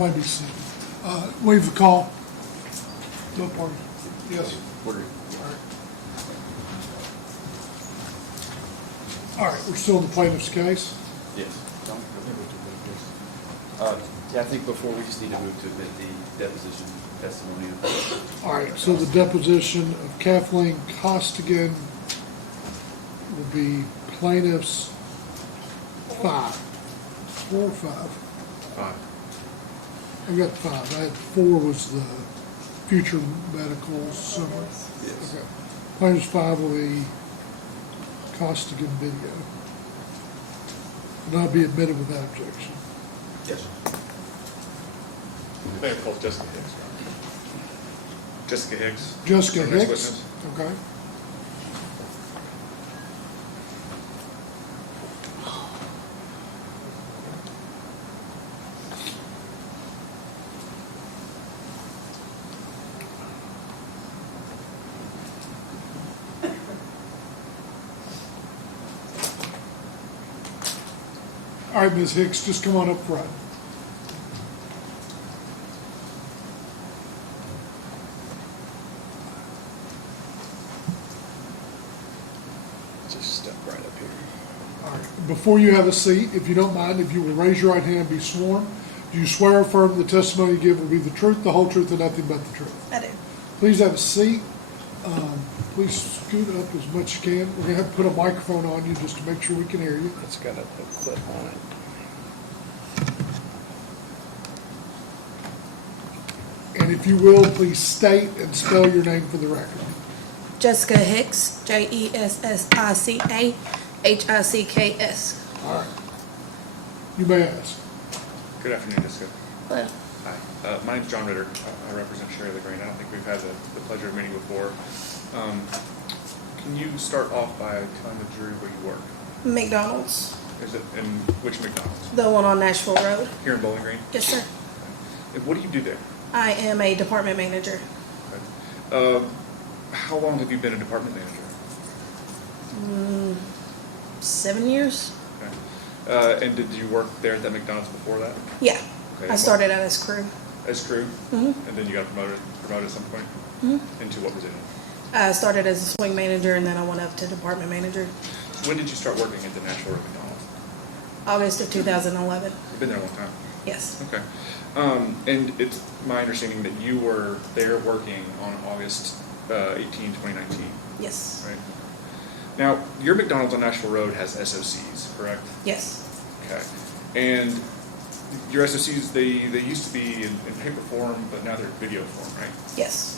might be seated. Waive the call. No party. Yes. All right, we're still in the plaintiff's case. Yes. Yeah, I think before we just need to move to admit the deposition testimony. All right, so the deposition of Kathleen Costigan will be plaintiff's 5. 4 or 5? 5. I got 5. I had 4 was the future medical summary. Yes. Okay. Plaintiff's 5 will be Costigan video. And I'll be admitted without objection. Yes. I think it's called Jessica Hicks. Jessica Hicks. Jessica Our next Hicks? witness. Okay. All right, Ms. Hicks, just come on up front. Just step right up here. All right. Before you have a seat, if you don't mind, if you will raise your right hand and be sworn, do you swear or affirm the testimony you give will be the truth, the whole truth, and nothing but the truth? I do. Please have a seat. Please scoot up as much as you can. We're going to have to put a microphone on you just to make sure we can hear you. It's got a clip on it. And if you will, please state and spell your name for the record. Jessica Hicks, Jessica Hicks. All right. You may ask. Good afternoon, Jessica. Hello. Hi. My name's John Ritter. I represent Sherry Legrand. I don't think we've had the pleasure of meeting before. Can you start off by telling the jury where you work? McDonald's, Is it in which McDonald's? the one on Nashville Road. Here in Bowling Green? Yes, sir. And what do you do there? I am a department manager. How long have you been a department manager? 7 years? Okay. And did you work there at that McDonald's before that? Yeah. Okay. I started out as crew. As crew? Mm-hmm. And then you got promoted at some point? Mm-hmm. Into what position? I started as a swing manager and then I went up to department manager. When did you start working at the Nashville Road McDonald's? August of 2011. You've been there a long time. Yes. Okay. And it's my understanding that you were there working on August 18, 2019, Yes. right? Now, your McDonald's on Nashville Road has SOCs, correct? Yes. Okay. And your SOCs, they used to be in paper form, but now they're in video form, right? Yes.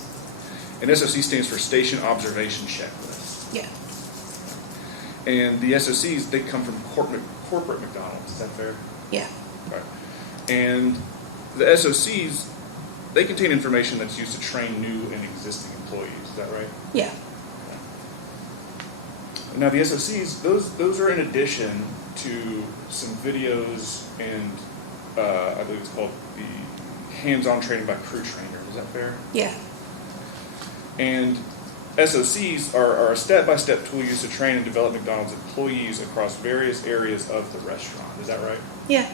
And SOC stands for Station Observation Checklist. Yeah. And the SOCs, they come from corporate McDonald's, is that fair? Yeah. Right. And the SOCs, they contain information that's used to train new and existing employees, is that right? Yeah. Now the SOCs, those are in addition to some videos and I believe it's called the hands-on training by crew trainers, is that fair? Yeah. And SOCs are a step-by-step tool used to train and develop McDonald's employees across various areas of the restaurant, is that right? Yeah.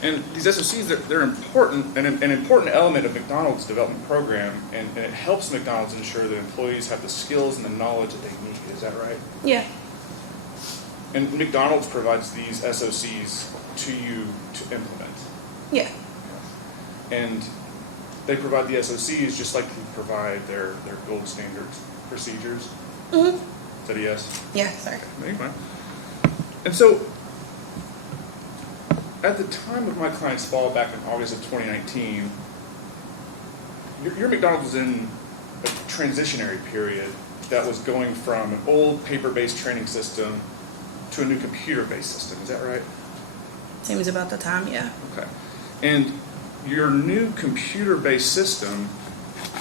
And these SOCs, they're important, an important element of McDonald's development program, and it helps McDonald's ensure that employees have the skills and the knowledge that they need, is that right? Yeah. And McDonald's provides these SOCs to you to implement. Yeah. And they provide the SOCs just like you provide their gold standard procedures. Mm-hmm. Is that a yes? Yeah, sorry. No, you're fine. And so, at the time of my client's fall back in August of 2019, your McDonald's was in a transitionary period that was going from an old paper-based training system to a new computer-based system. Is that right? Seems about the time, yeah. Okay. And your new computer-based system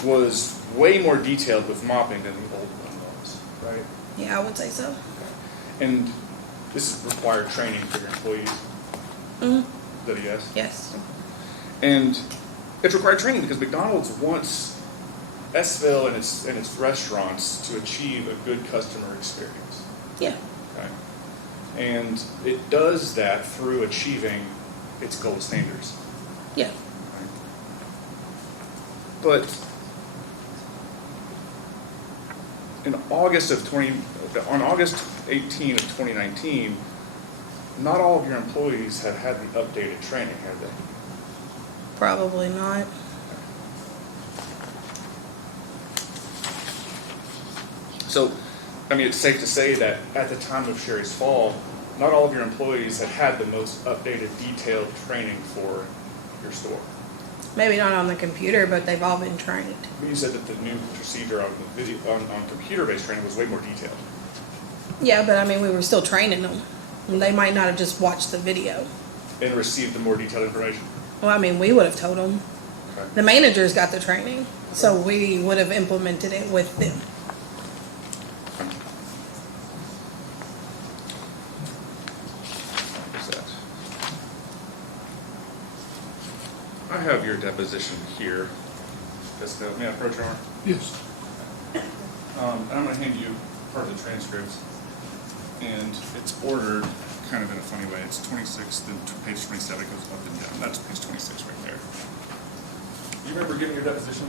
was way more detailed with mopping than the old one was, right? Yeah, I would say so. Okay. And this is required training for your employees. Mm-hmm. Is that a yes? Yes. And it's required training because McDonald's wants Sville and its restaurants to achieve a good customer experience. Yeah. Okay. And it does that through achieving its gold standards. Yeah. But on August 18 of 2019, not all of your employees had had the updated training, had they? Probably not. So, I mean, it's safe to say that at the time of Sherry's fall, not all of your employees had had the most updated, detailed training for your store. Maybe not on the computer, but they've all been trained. But you said that the new procedure on the video, on computer-based training was way more detailed. Yeah, but I mean, we were still training them. And they might not have just watched the video. And received the more detailed information. Well, I mean, we would have told them. Okay. The managers got the training, so we would have implemented it with them. What's that? I have your deposition here. May I approach your arm? Yes. And I'm going to hand you part of the transcripts. And it's ordered kind of in a funny way. It's 26, then page 27 goes up and down. That's page 26 right there. You remember giving your deposition,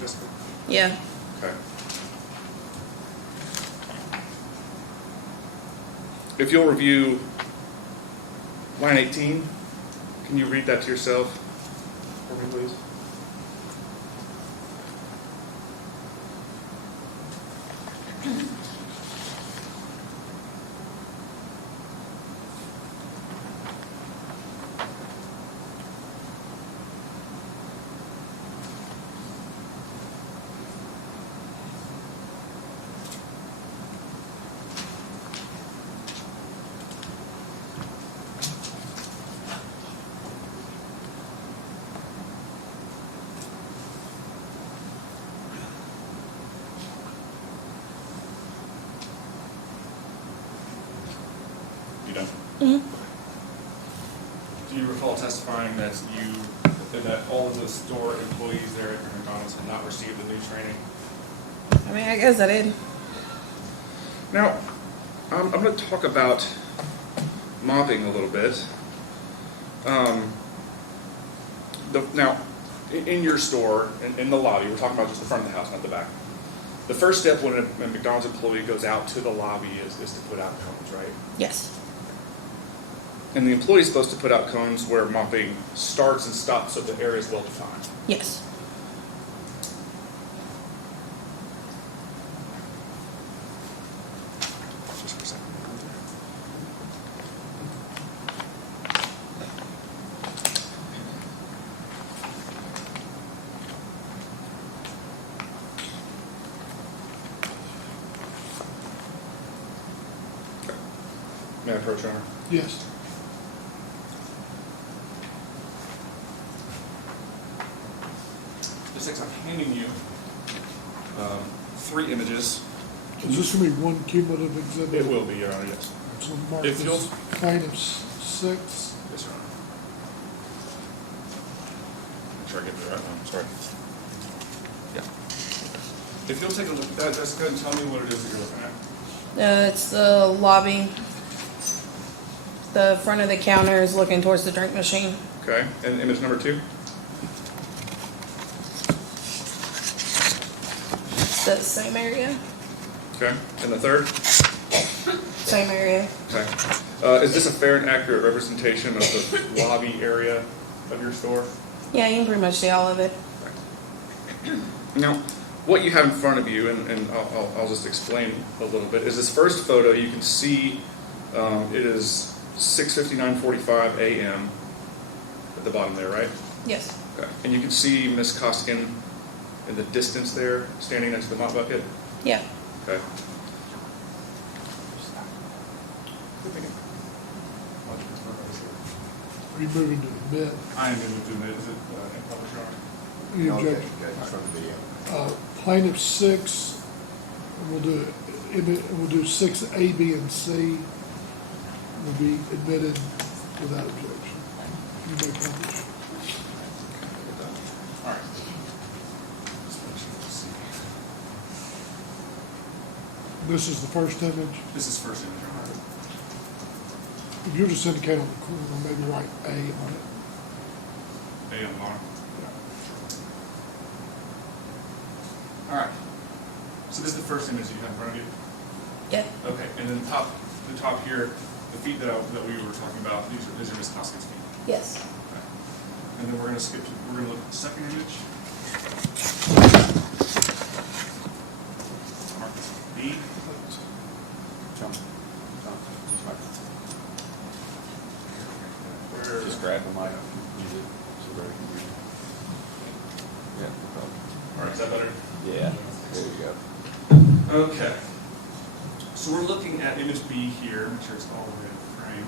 Jessica? Yeah. Okay. If you'll review line 18, can you read that to yourself for me, please? You done? Mm-hmm. Do you recall testifying that all of the store employees there at McDonald's had not received the new training? I mean, I guess I did. Now, I'm going to talk about mopping a little bit. Now, in your store, in the lobby, we're talking about just the front of the house, not the back. The first step when a McDonald's employee goes out to the lobby is to put out cones, right? Yes. And the employee is supposed to put out cones where mopping starts and stops so the area is well defined. Yes. Just for a second. Okay. May I approach, Your Honor? Yes. Just like I'm handing you 3 images. Is this gonna be one cumulative exhibit? It will be, Your Honor, yes. So mark If this you'll- plaintiff's 6. Yes, Your Honor. Make sure I get the right one, sorry. Yeah. If you'll take a look at that, Jessica, and tell me what it is that you're looking at. It's the lobby. The front of the counter is looking towards the drink machine. Okay, and image number 2? It's the same area. Okay, and the 3rd? Same area. Okay. Is this a fair and accurate representation of the lobby area of your store? Yeah, you can pretty much see all of it. Now, what you have in front of you, and I'll just explain a little bit, is this first photo. You can see it is 6:59:45 a.m. at the bottom there, right? Yes. Okay. And you can see Miss Koskinen in the distance there, standing next to the mop bucket. Yeah. Okay. Are you moving to admit? I am going to do it. Is it in public, Your Honor? Any Okay, objection? it's from the video. Plaintiff 6, we'll do 6, A, B, and C will be admitted without objection. You may publish. All right. Let's see. This is the first image. This is first image, Your Honor. if you just indicate on the corner, maybe write A on it. A on the bottom. All right. So this is the first image you have in front of you. Yeah. Okay, and then the top here, the feet that we were talking about, these are Miss Hoskins' feet. Yes. Okay. And then we're going to look at the second image. Mark B. Where? Just grab the mic. Use it so everybody can hear you. Yeah, no problem. All right, is that better? Yeah, there you go. Okay. So we're looking at image B here, make sure it's all the way in the frame.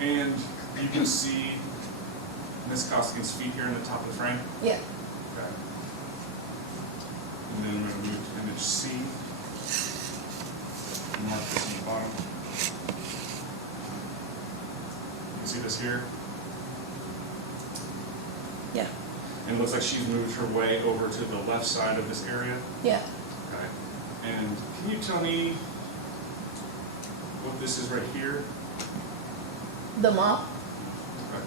And you can see Miss Koskine's feet here in the top of the frame. Yeah. Okay. And then we're going to move to image C. Mark this on the bottom. You can see this here. Yeah. And it looks like she's moved her way over to the left side of this area. Yeah. Okay. And can you tell me what this is right here? The mop. Okay.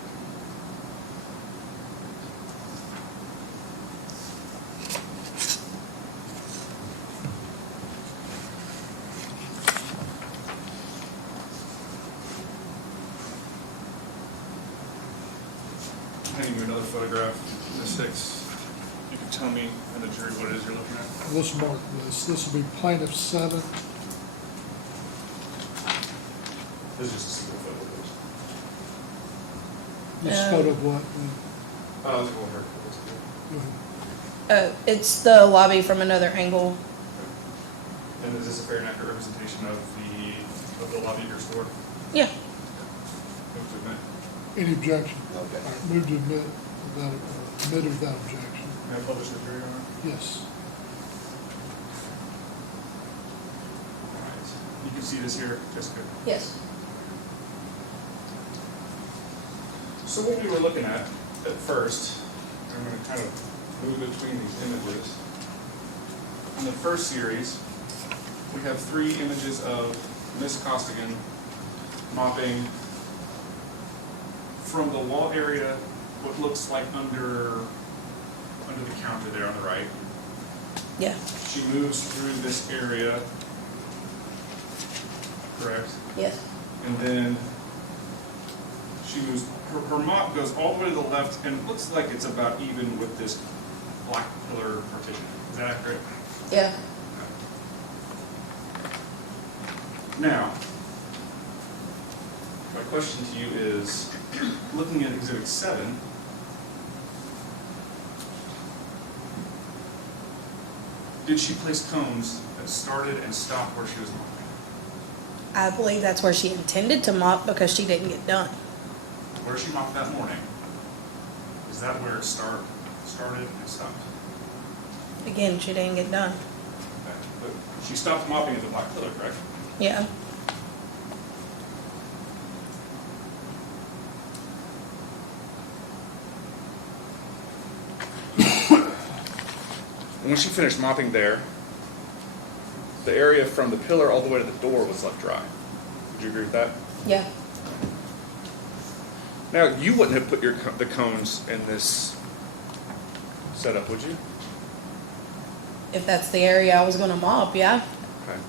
Handing you another photograph, the 6. You can tell me and the jury what it is you're looking at. Let's mark this. This will be plaintiff 7. This is just a single photo, please. This Um, photo of what? Let's go over. Go ahead. It's the lobby from another angle. And is this a fair and accurate representation of the lobby of your store? Yeah. Move to admit. Any objection? Okay. All right, move to admit without objection. May I publish the jury on it? Yes. All right. You can see this here, Jessica. Yes. So what we were looking at first, I'm going to kind of move between these images. In the first series, we have 3 images of Miss Costigan mopping from the wall area, what looks like under the counter there on the right. Yeah. She moves through this area, correct? Yes. And then she moves, her mop goes all the way to the left and it looks like it's about even with this black pillar partition. Is that accurate? Yeah. Now, my question to you is, looking at Exhibit 7, did she place cones that started and stopped where she was mopping? I believe that's where she intended to mop because she didn't get done. Where she mopped that morning, is that where it started and stopped? Again, she didn't get done. Okay. But she stopped mopping at the black pillar, correct? Yeah. And when she finished mopping there, the area from the pillar all the way to the door was left dry. Would you agree with that? Yeah. Now, you wouldn't have put the cones in this setup, would you? If that's the area I was going to mop, yeah. Okay.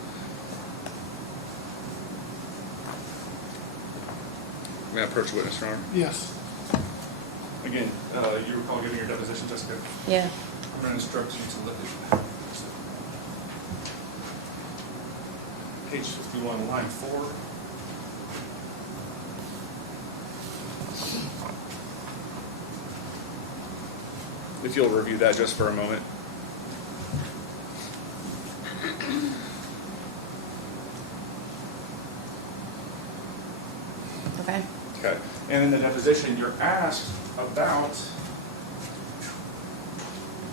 May I approach the witness, Your Honor? Yes. Again, you recall giving your deposition, Jessica? Yeah. I'm going to instruct you to look at page 51, line 4. If you'll review that just for a moment. Okay. Okay. And in the deposition, you're asked about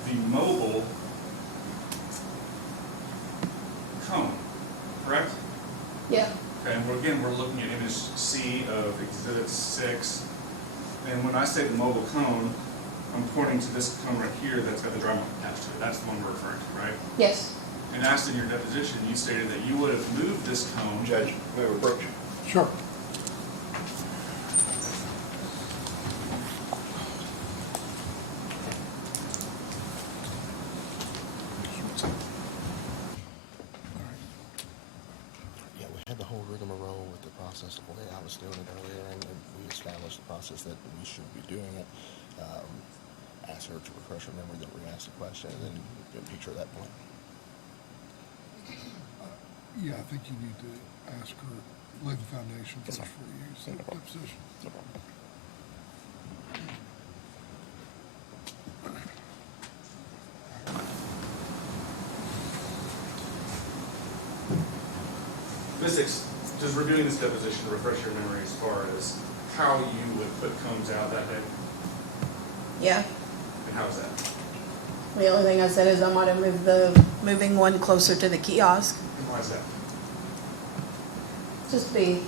the mobile cone, correct? Yeah. Okay, and again, we're looking at image C of Exhibit 6. And when I say the mobile cone, I'm pointing to this cone right here that's got the dry mop attached to it. That's the one we're referring to, right? Yes. And asked in your deposition, you stated that you would have moved this cone. Judge, may we approach? Sure. process that we should be doing it. Ask her to refresh her memory, then re-ask the question, and then get a picture at that point. Yeah, I think you need to ask her, lay the foundation first fine. for you, so No problem. deposition. No problem. Just reviewing this deposition to refresh your memory as far as how you would put cones out that day, Yeah. and how's that? The only thing I said is I might have moving one closer to the kiosk, And why is that? just be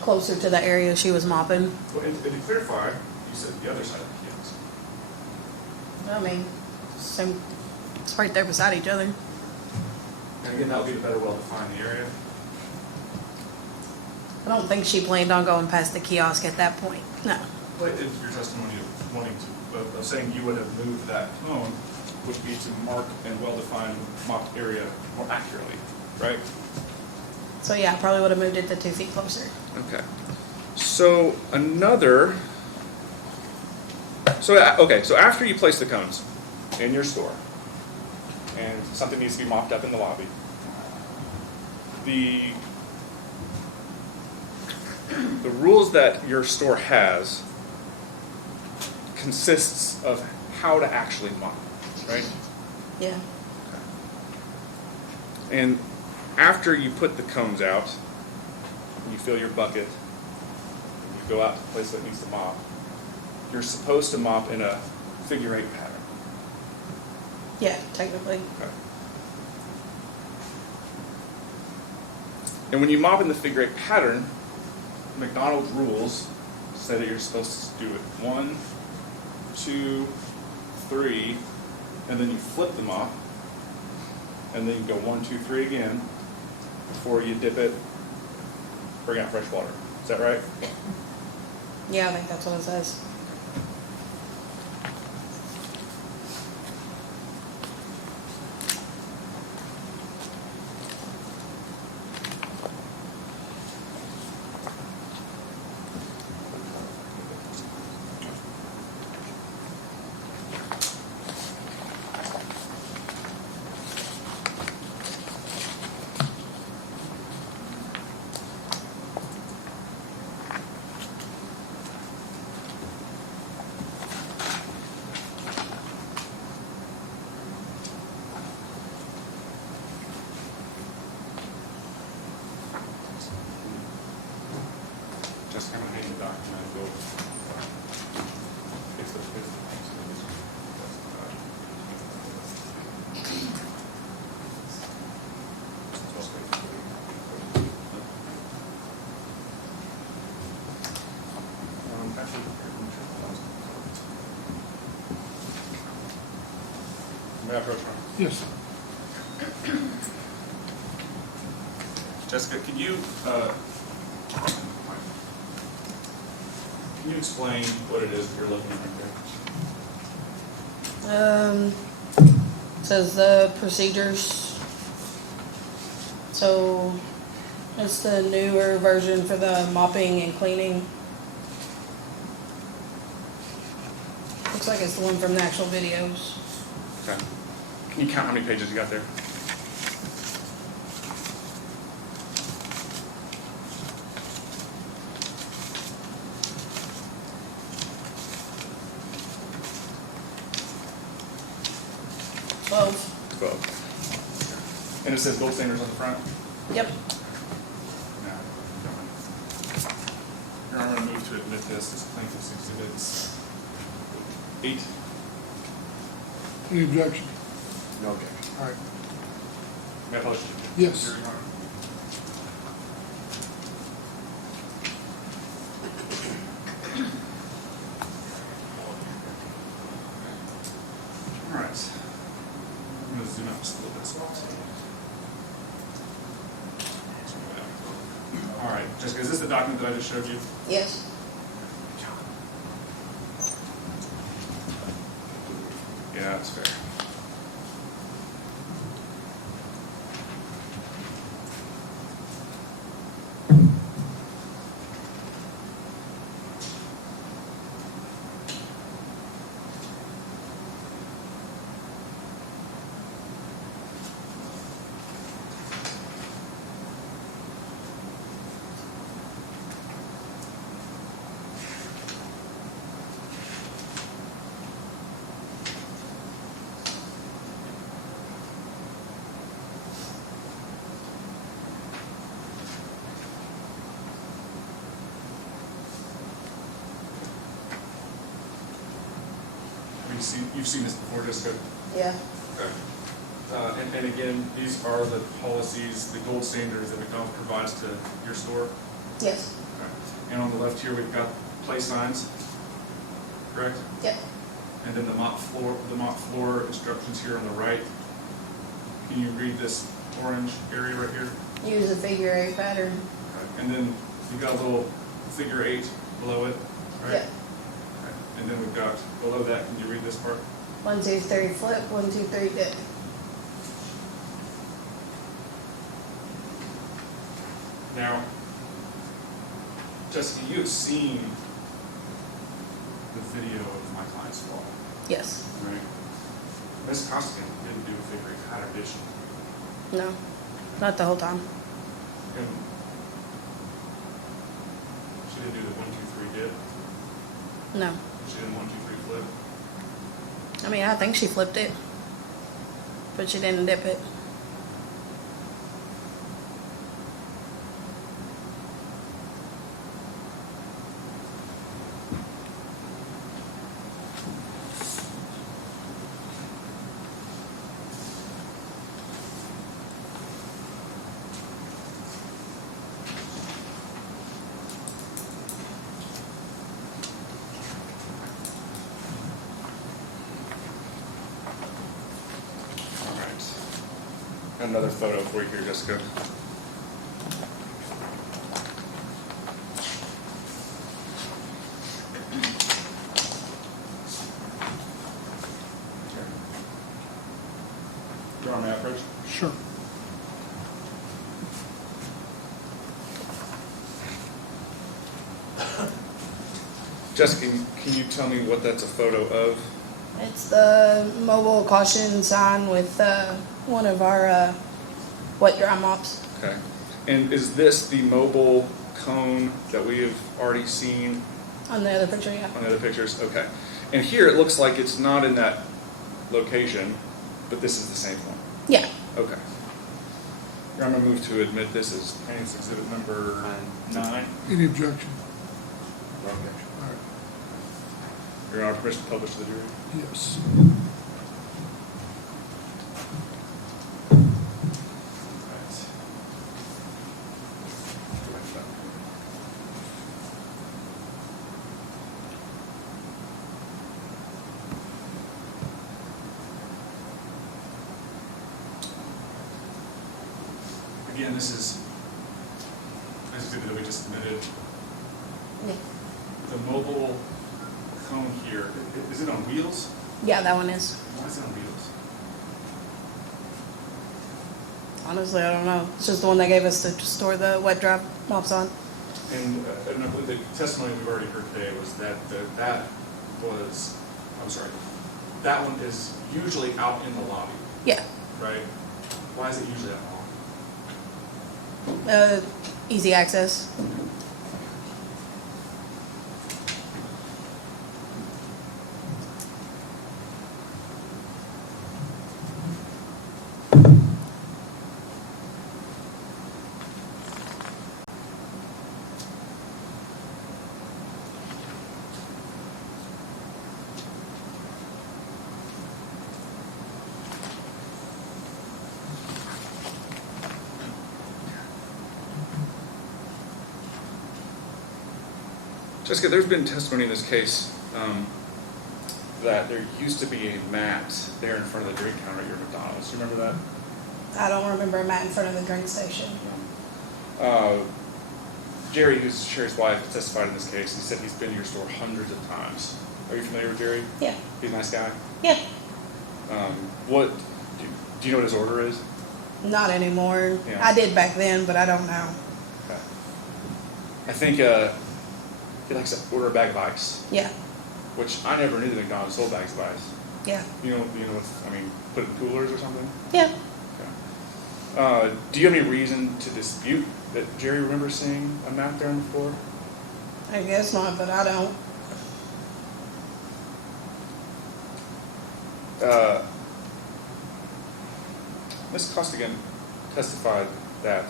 closer to the area she was mopping. Well, and to clarify, you said the other side of the kiosk. I mean, same, it's right there beside each other. And again, that would be to better well define the area. I don't think she planned on going past the kiosk at that point, no. But if your testimony of wanting to, of saying you would have moved that cone would be to mark and well-define mocked area more accurately, right? So yeah, I probably would have moved it to 2 feet closer. Okay. So so after you place the cones in your store and something needs to be mopped up in the lobby, the rules that your store has consists of how to actually mop, right? Yeah. And after you put the cones out, you fill your bucket, and you go out to the place that needs to mop, you're supposed to mop in a figure 8 pattern. Yeah, technically. Okay. And when you mop in the figure 8 pattern, McDonald's rules say that you're supposed to do it 1, 2, 3, and then you flip the mop, and then you go 1, 2, 3 again before you dip it, bring out fresh water. Is that right? Yeah, I think that's what it says. Just kind of hang the document and go. It's the May I approach, Ron? Yes, sir. Jessica, can you explain what it is that you're looking at right Says the procedures. So it's the newer version for the mopping and cleaning. Looks like it's the one from the actual videos. there? Okay. Can you count how many pages you got there? Well, 12. And it says gold standards on the front? yep. No. Your Honor, I'm going to move to admit this as plaintiff's exhibits 8. Any objection? No objection. All right. May I publish it? Yes. Your Honor. All right. I'm going to zoom out just a little bit so I can see. All right, Jessica, is this the document that I just showed you? Yes. Yeah, that's fair. you've seen this before, Jessica? Yeah. Okay. And again, these are the policies, the gold standards that McDonald's provides to your store? Yes. Okay. And on the left here, we've got play signs, correct? Yep. And then the mop floor instructions here on the right. Can you read this orange area right here? Use a figure 8 pattern. Okay. And then you've got a little figure 8 below it, right? Yep. Okay. And then we've got below that, can you read this part? 1, 2, 3, flip. 1, 2, 3, dip. Now, Jessica, you have seen the video of my client's fall, Yes. right? Ms. Costigan didn't do a figure 8 pattern, did she? No. Not the whole time. And she didn't do the 1, 2, 3 dip? No. She didn't 1, 2, 3 flip? I mean, I think she flipped it, but she didn't dip it. All right. Another photo for you here, Jessica. You're on my approach? Sure. Jessica, can you tell me what that's a photo of? It's the mobile caution sign with one of our wet dry mops. Okay. And is this the mobile cone that we have already seen On the other picture, yeah. on the other pictures? Okay. And here it looks like it's not in that location, but this is the same one. Yeah. Okay. Here, I'm going to move to admit this as plaintiff's exhibit number 9. Any objection? No objection. All right. Your Honor, permission to publish to the jury? Yes. Again, this is exhibit that we just submitted. Yeah. The mobile cone here, is it on wheels? Yeah, that one is. Why is it on wheels? Honestly, I don't know. It's just the one they gave us to store the wet dry mops on. And I believe the testimony we've already heard today was that that one is usually out in the lobby, Yeah. right? Why is it usually out in the lobby? Easy access. Jessica, there's been testimony in this case that there used to be a mat there in front of the drink counter at your McDonald's. You remember that? I don't remember a mat in front of the drink station. Jerry, who's Sherry's wife, testified in this case. He said he's been to your store hundreds of times. Are you familiar with Jerry? Yeah. He's a nice guy. Yeah. What do you know what his order is? Not anymore. Yeah. I did back then, but I don't now. Okay. I think he likes to order a bag of ice, Yeah. which I never knew that McDonald's sold bags of ice. Yeah. You know what's, put it in coolers or something? Yeah. Okay. Do you have any reason to dispute that Jerry remembers seeing a mat there on the floor? I guess not, but I don't. Ms. Costigan testified that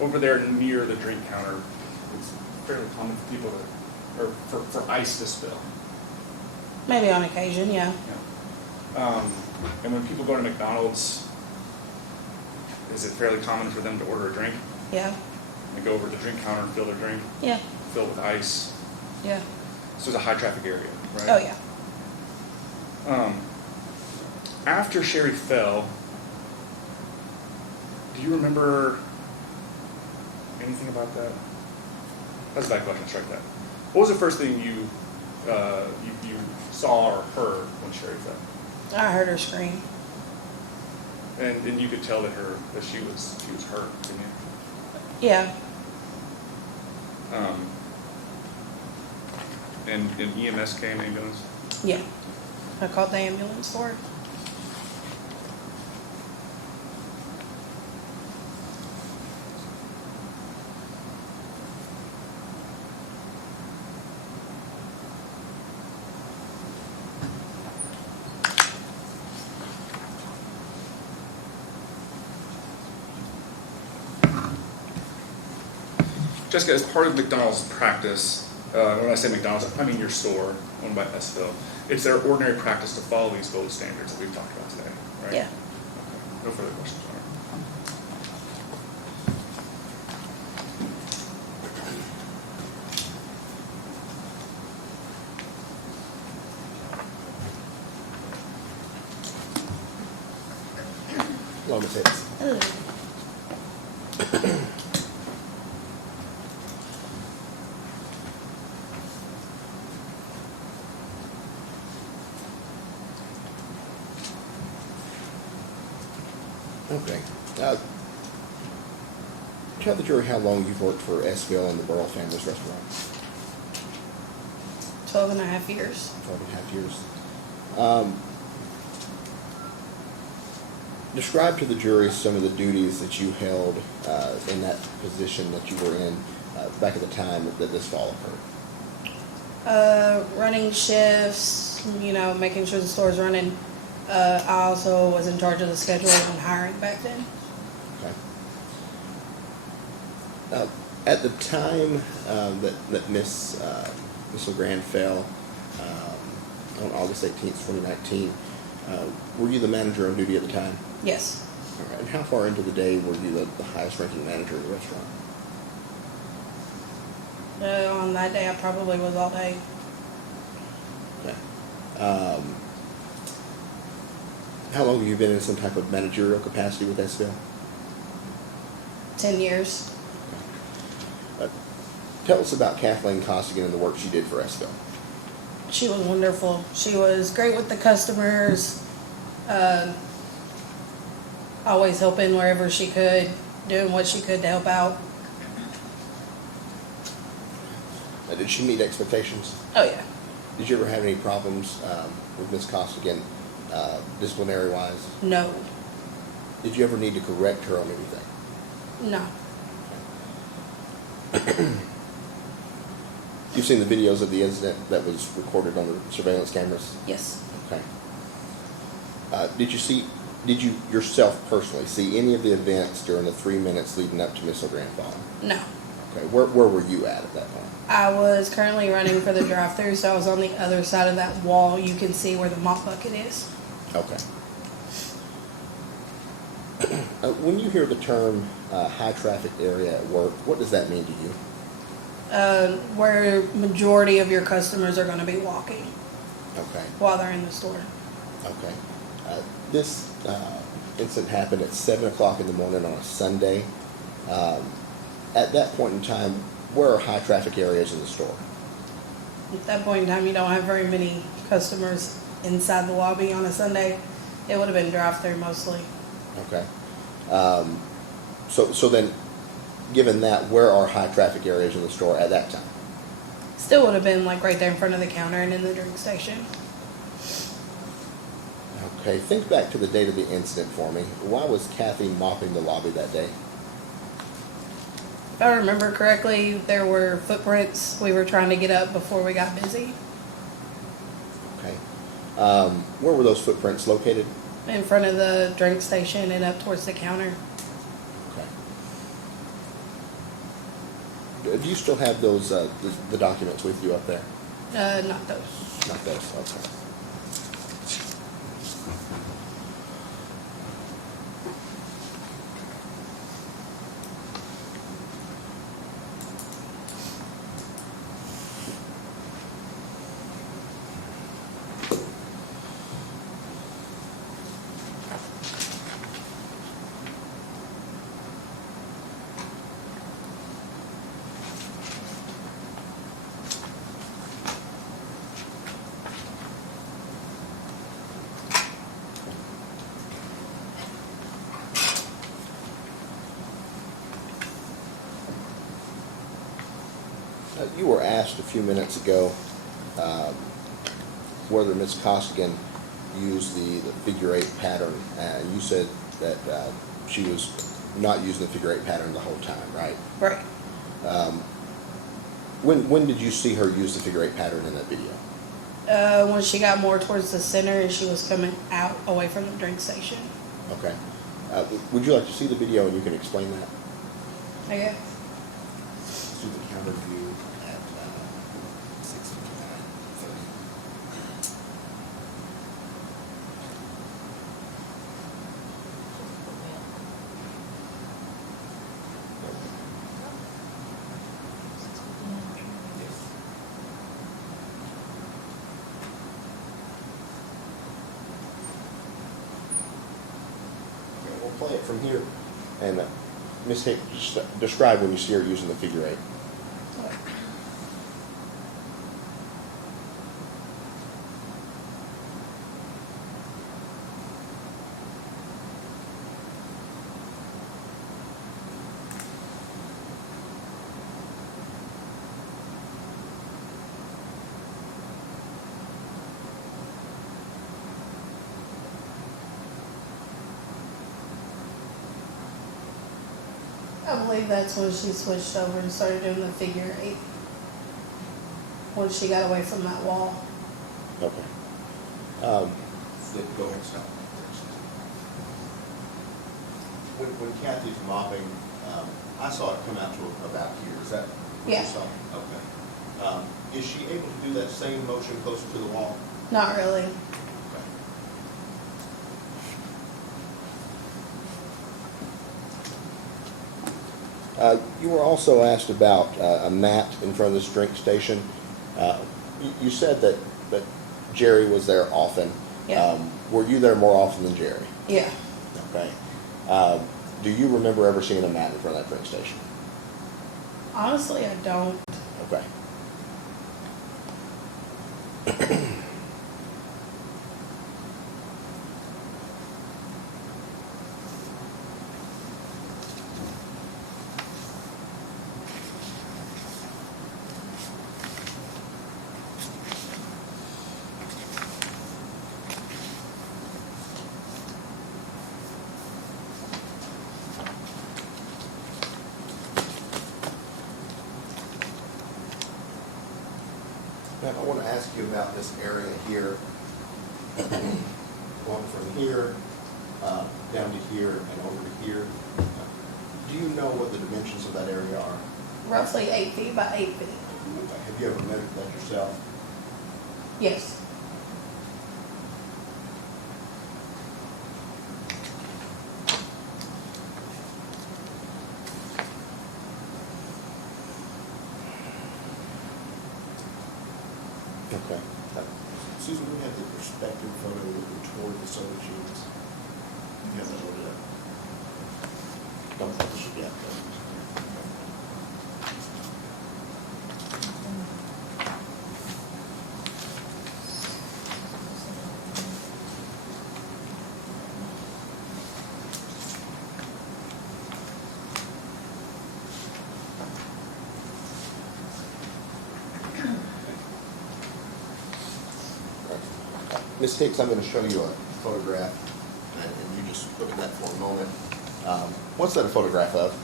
over there near the drink counter, it's fairly common for people to, or for ice to spill. Maybe on occasion, yeah. And when people go to McDonald's, is it fairly common for them to order a drink? Yeah. They go over to the drink counter and fill their drink, Yeah. fill it with ice. Yeah. So it's a high traffic area, right? Oh, yeah. After Sherry fell, do you remember anything about that? That's a bad question. Strike that. What was the first thing you saw or heard when Sherry fell? I heard her scream. And you could tell that she was hurt, didn't you? Yeah. And EMS came, ambulance. Yeah. I called the ambulance for her. Jessica, as part of McDonald's practice, when I say McDonald's, I mean your store owned by Esville, it's their ordinary practice to follow these gold standards that we've talked about today, right? Yeah. Okay. No further questions. All right. Hello, Ms. Hicks. Hello. Okay. Tell the jury how long you've worked for Esville and the Burrell Family's Restaurant. 12 and a half years. 12.5 years. Describe to the jury some of the duties that you held in that position that you were in back at the time that this fall occurred. Running shifts, making sure the store's running. I also was in charge of the schedule and hiring back then. Okay. At the time that Miss Legrand fell on August 18th, 2019, were you the manager on duty at the time? Yes. All right. And how far into the day were you the highest ranking manager in the restaurant? On that day, I probably was all day. Okay. How long have you been in some type of managerial capacity with Esville? 10 years. Tell us about Kathleen Costigan and the work she did for Esville. She was wonderful. She was great with the customers. Always helping wherever she could, doing what she could to help out. Did she meet expectations? Oh, yeah. Did you ever have any problems with Miss Costigan, disciplinary-wise? No. Did you ever need to correct her on anything? No. You've seen the videos of the incident that was recorded on the surveillance cameras? Yes. Okay. Did you yourself personally see any of the events during the 3 minutes leading up to Miss Legrand falling? No. Okay. Where were you at that point? I was currently running for the drive-thru, so I was on the other side of that wall. You can see where the mop bucket is. Okay. When you hear the term high traffic area at work, what does that mean to you? Where majority of your customers are going to be walking Okay. while they're in the store. Okay. This incident happened at 7 o'clock in the morning on a Sunday. At that point in time, where are high traffic areas in the store? At that point in time, you don't have very many customers inside the lobby on a Sunday. It would have been drive-through mostly. Okay. So then, given that, where are high traffic areas in the store at that time? Still would have been like right there in front of the counter and in the drink station. Okay, think back to the date of the incident for me. Why was Kathy mopping the lobby that day? If I remember correctly, there were footprints we were trying to get up before we got busy. Okay. Where were those footprints located? In front of the drink station and up towards the counter. Okay. Do you still have those the documents with you up there? Not those. Not those, okay. You were asked a few minutes ago whether Ms. Costigan used the figure eight pattern, and you said that she was not using the figure eight pattern the whole time, right? Right. When did you see her use the figure eight pattern in that video? When she got more towards the center and she was coming out away from the drink station. Okay. Would you like to see the video and you can explain that? I guess. Let's do the counter view at 6:59:30. Okay, we'll play it from here, and Ms. Hicks, just describe when you see her using the figure eight. I believe that's when she switched over and started doing the figure eight. When she got away from that wall. Okay. Go ahead, stop. When Kathy's mopping, I saw it come out to about here. Is that what Yeah. you saw? Okay. Is she able to do that same motion closer to the wall? Not really. Okay. You were also asked about a mat in front of this drink station. You said that Jerry was there often. Yeah. Were you there more often than Jerry? Yeah. Okay. Do you remember ever seeing a mat in front of that drink station? Honestly, I don't. Okay. Now, I want to ask you about this area here, going from here down to here and over to here. Do you know what the dimensions of that area are? Roughly 8 feet by 8 feet. Have you ever measured that yourself? Yes. Okay. Susan, we have the perspective photo looking toward the solar sheets. You have that loaded up? Don't push it yet. Ms. Hicks, I'm going to show you a photograph, and you just look at that for a moment. What's that a photograph of?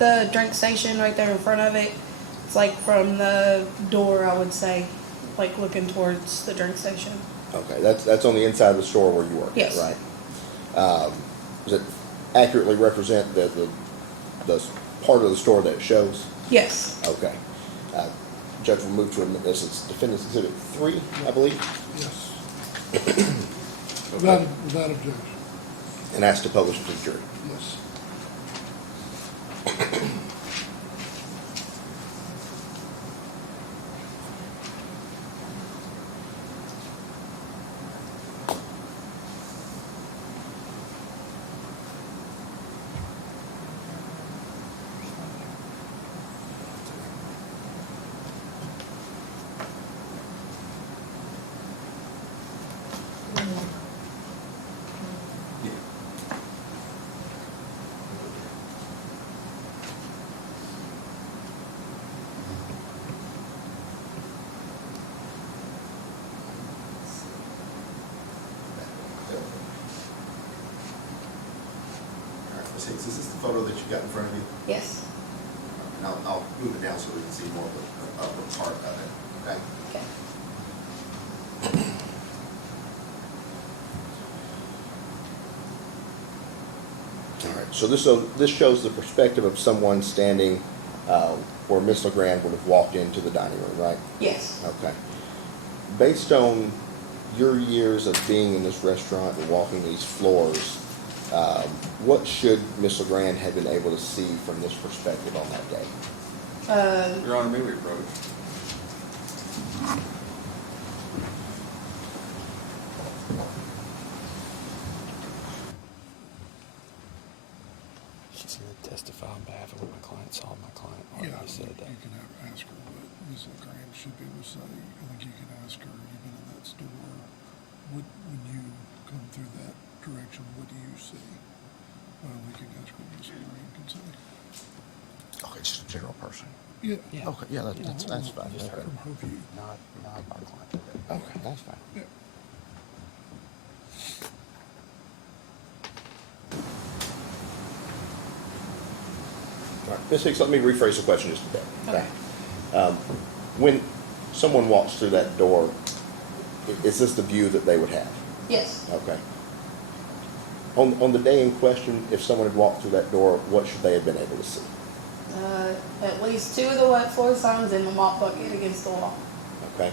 The drink station right there in front of it. It's like from the door, I would say, like looking towards the drink station. Okay, that's on the inside of the store where you work, Yes. right? Does it accurately represent the part of the store that it shows? Yes. Okay. Judge will move to admit this. It's Defendant's Exhibit 3, I believe, Yes. Without objection, and ask to publish to the jury. yes. All right, Ms. Hicks, is this the photo that you've got in front of you? Yes. And I'll move it down so we can see more of the upper part of it, okay? Okay. All right, so this shows the perspective of someone standing where Miss Legrand would have walked into the dining room, right? Yes. Okay. Based on your years of being in this restaurant and walking these floors, what should Miss Legrand have been able to see from this perspective on that day? Your Honor, may we approach? She's going to testify on behalf of what my client saw. My client Yeah, already said that. you can ask her what Ms. LeGrand should be able to say. I think you can ask her, you've been in that store, when you come through that direction, what do you see? Well, we can ask what Ms. LeGrand can say. Okay, just a general person. Yeah. Yeah. Okay, yeah, that's fine. Just Okay. from her view. Not my client. Okay, that's fine. Yeah. All right, Ms. Hicks, let me rephrase the question just a bit. Okay. When someone walks through that door, is this the view that they would have? Yes. Okay. On the day in question, if someone had walked through that door, what should they have been able to see? At least 2 of the wet floor signs and the mop bucket against the wall. Okay.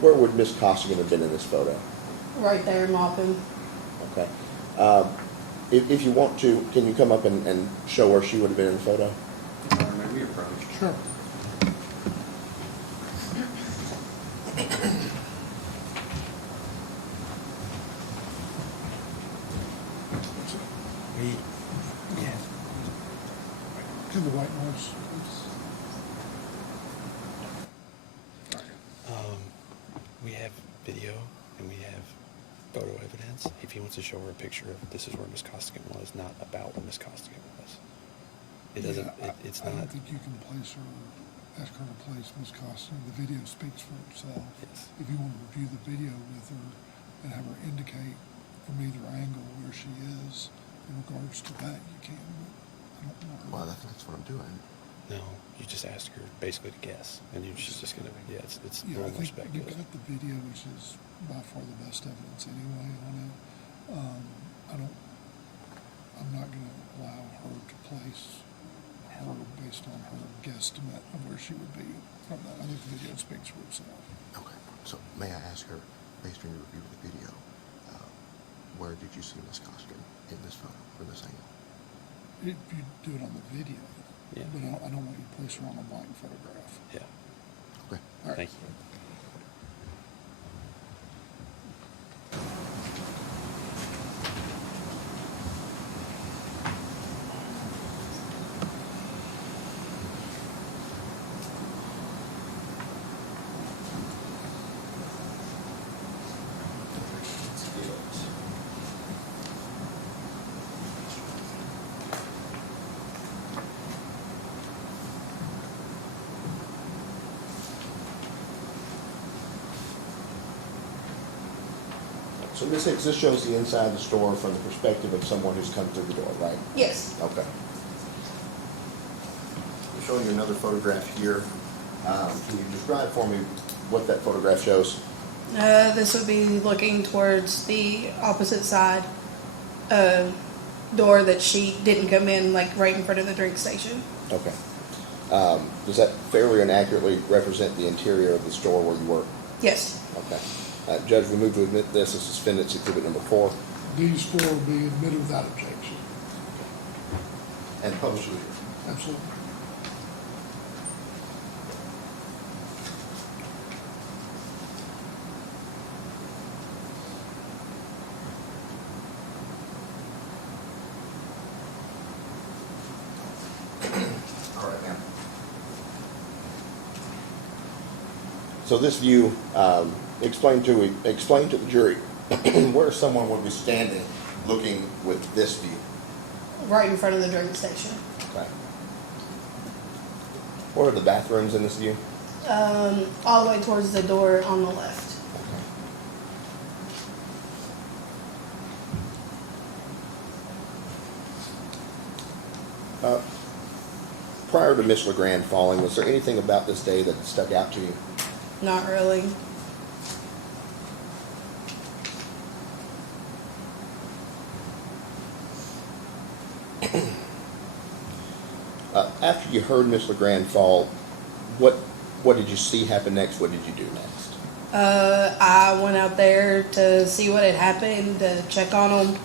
Where would Miss Costigan have been in this photo? Right there mopping. Okay. If you want to, can you come up and show where she would have been in the photo? Your Honor, may we approach? Sure. To the white noise. We have video and we have photo evidence. If he wants to show her a picture of this is where Miss Costigan was, not about where Miss Costigan was. It doesn't. It's I not. don't think you can place her, ask her to place Ms. Costigan. The video speaks for itself. Yes. If you want to review the video with her and have her indicate from either angle where she is in regards to that, you can, but I don't know. Well, that's what I'm doing. No, you just ask her basically to guess, and she's just gonna. Yeah, it's Yeah, I normal think you've speculative. got the video, which is by far the best evidence anyway on it. I'm not gonna allow her to place her based on her guesstimate of where she would be from that. I think the video speaks for itself. Okay. So may I ask her, based on your review of the video, where did you see Miss Costigan in this photo, from this angle? If you do it on the video, Yeah. but I don't want you to place her on a blank photograph. Yeah. Okay. All right. Thank you. So Ms. Hicks, this shows the inside of the store from the perspective of someone who's come through the door, right? Yes. Okay. I'm showing you another photograph here. Can you describe for me what that photograph shows? This would be looking towards the opposite side door that she didn't come in, like right in front of the drink station. Okay. Does that fairly and accurately represent the interior of the store where you work? Yes. Okay. Judge, we move to admit this as defendant's exhibit number 4. These four will be admitted without objection. And publish it. Absolutely. All right, ma'am. So this view, explain to the jury where someone would be standing looking with this view. Right in front of the drink station. Okay. What are the bathrooms in this view? All the way towards the door on the left. Prior to Miss Legrand falling, was there anything about this day that stuck out to you? Not really. After you heard Miss Legrand fall, what did you see happen next? What did you do next? I went out there to see what had happened, to check on them.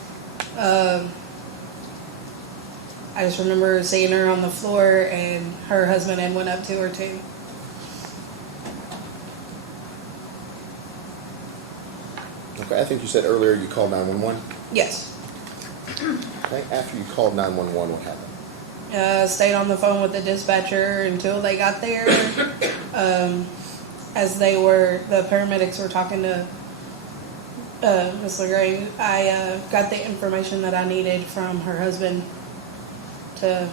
I just remember seeing her on the floor, and her husband had went up to her too. Okay, I think you said earlier you called 911. Yes. Okay, after you called 911, what happened? Stayed on the phone with the dispatcher until they got there. As the paramedics were talking to Miss Legrand, I got the information that I needed from her husband to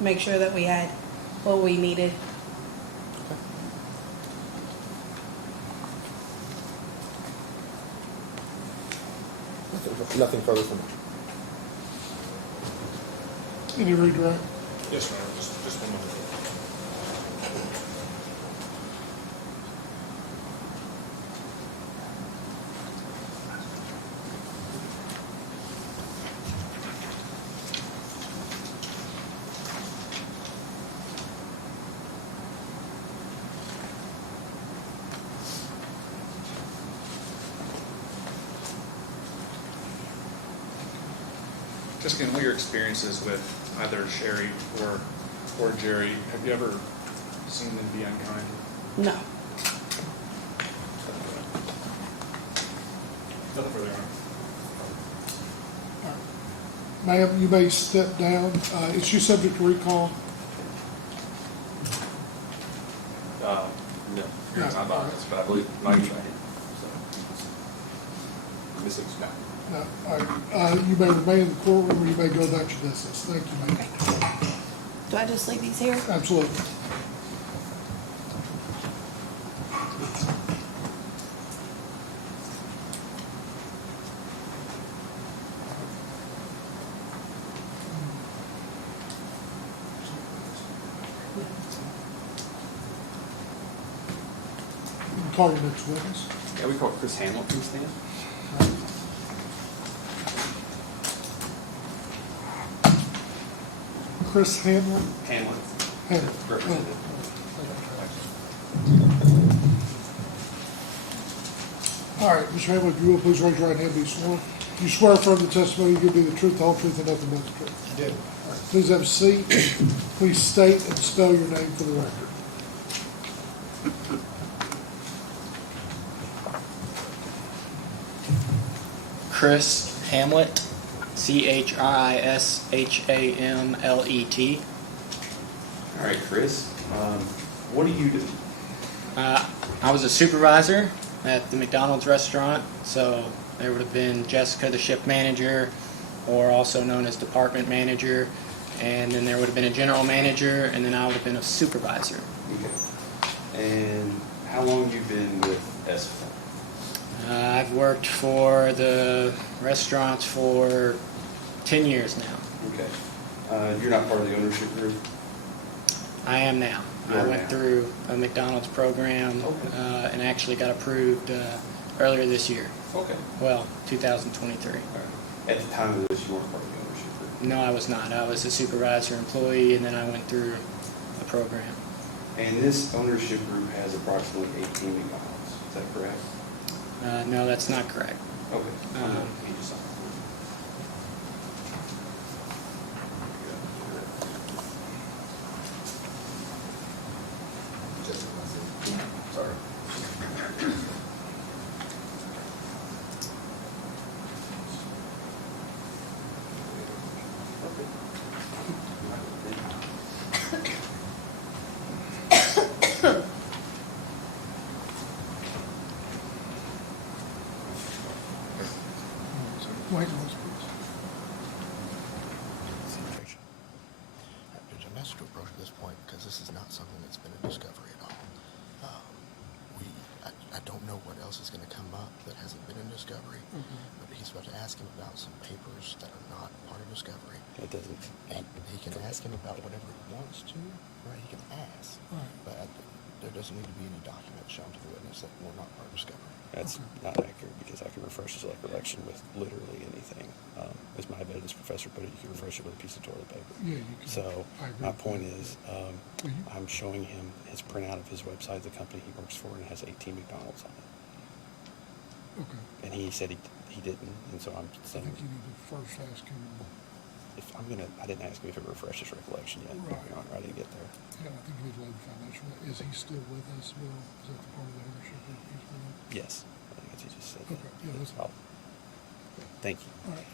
make sure that we had what we needed. Nothing further from me. Any redirect? Yes, ma'am, just one moment. Jessica, in all your experiences with either Sherry or Jerry, have you ever seen them be unkind? No. Nothing further on. Ma'am, you may step down. Is she subject to recall? No, you're No. not biased, but I believe Mike's right. So, missing Scott. No. All right. You may remain in the courtroom, or you may go about your business. Thank you, ma'am. Do I just leave these here? Absolutely. You can call your next witness. Yeah, we call Chris Hamilton stand. Chris Hamlin. Hamlin, Hamlin. representative. All right, Mr. Hamlin, if you will, please raise your right hand and be sworn. You swear affirm the testimony you give me the truth, the whole truth, and nothing but the truth. I do. All right, please have a seat. Please state and spell your name for the record. Chris Hamlet, CHRISHAMLET. All right, Chris, what do you do? I was a supervisor at the McDonald's restaurant, so there would have been Jessica, the shift manager, or also known as department manager, and then there would have been a general manager, and then I would have been a supervisor. Okay. And how long you been with SFA? I've worked for the restaurants for 10 years now. Okay. You're not part of the ownership group? I am now. You I are went now. through a McDonald's program Okay. and actually got approved earlier this year. Okay. Well, 2023. All right. At the time of this, you weren't part of the ownership group? No, I was not. I was a supervisor employee, and then I went through a program. And this ownership group has approximately 18 McDonald's, is that correct? No, that's not correct. Okay. Um, He just- Sorry. White ones, please. There's a message to approach at this point because this is not something that's been a discovery at all. I don't know what else is going to come up that hasn't been in discovery, but he's about to ask him about some papers that are not part of discovery. It doesn't. And he can ask him about whatever he wants to, right? He can ask, but there doesn't need to be any documents shown to the witness that were not part of discovery. That's not accurate because I can refresh his recollection with literally anything. As my evidence professor put it, you can refresh it with a piece of toilet paper. Yeah, you can. So I agree my with point that. is, I'm showing him his printout of his website, the company he works for, and it has 18 McDonald's on it. Okay. And he said he didn't, and so I'm I saying, think you need to first ask him, if I didn't ask him if it refreshed his recollection yet. Right. Your Honor, I didn't get there. yeah, I think you need to let him find out. Is he still with us, Bill? Is that the part of the ownership group he's with? Yes, I think that's what he just said. Okay, yeah, that's I'll- Thank you. All right.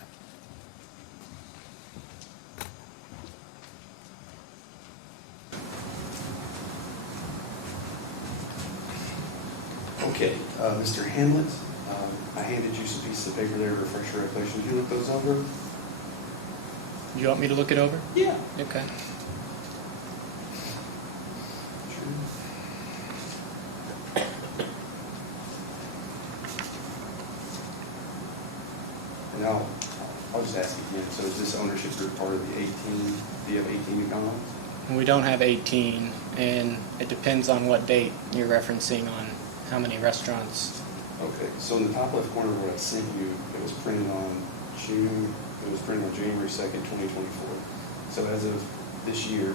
Okay, Mr. Hamlet, I handed you some pieces of paper there to refresh your recollection. Did you look those over? Do you want me to look it over? Yeah. Okay. And I'll just ask again, so is this ownership group part of the 18, do you have 18 McDonald's? We don't have 18, and it depends on what date you're referencing on how many restaurants. Okay, so in the top left corner where I sent you, it was printed on January 2nd, 2024. So as of this year,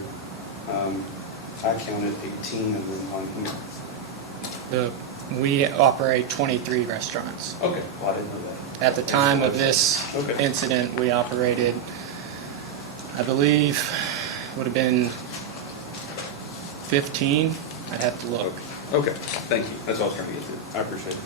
I counted 18 of them on here. We operate 23 restaurants. Okay, well, I didn't know that. At the time of this Okay. incident, we operated, I believe, would have been 15. I'd have to look. Okay, thank you. That's what I was trying to get to. I appreciate it.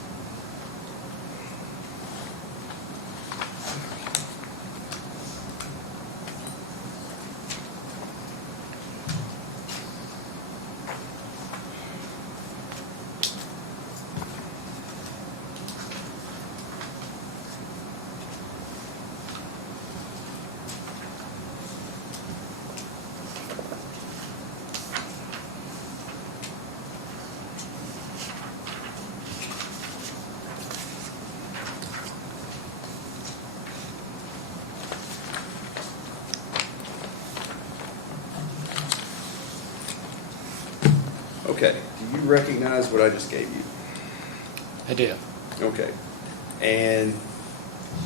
Okay, do you recognize what I just gave you? I do. Okay, and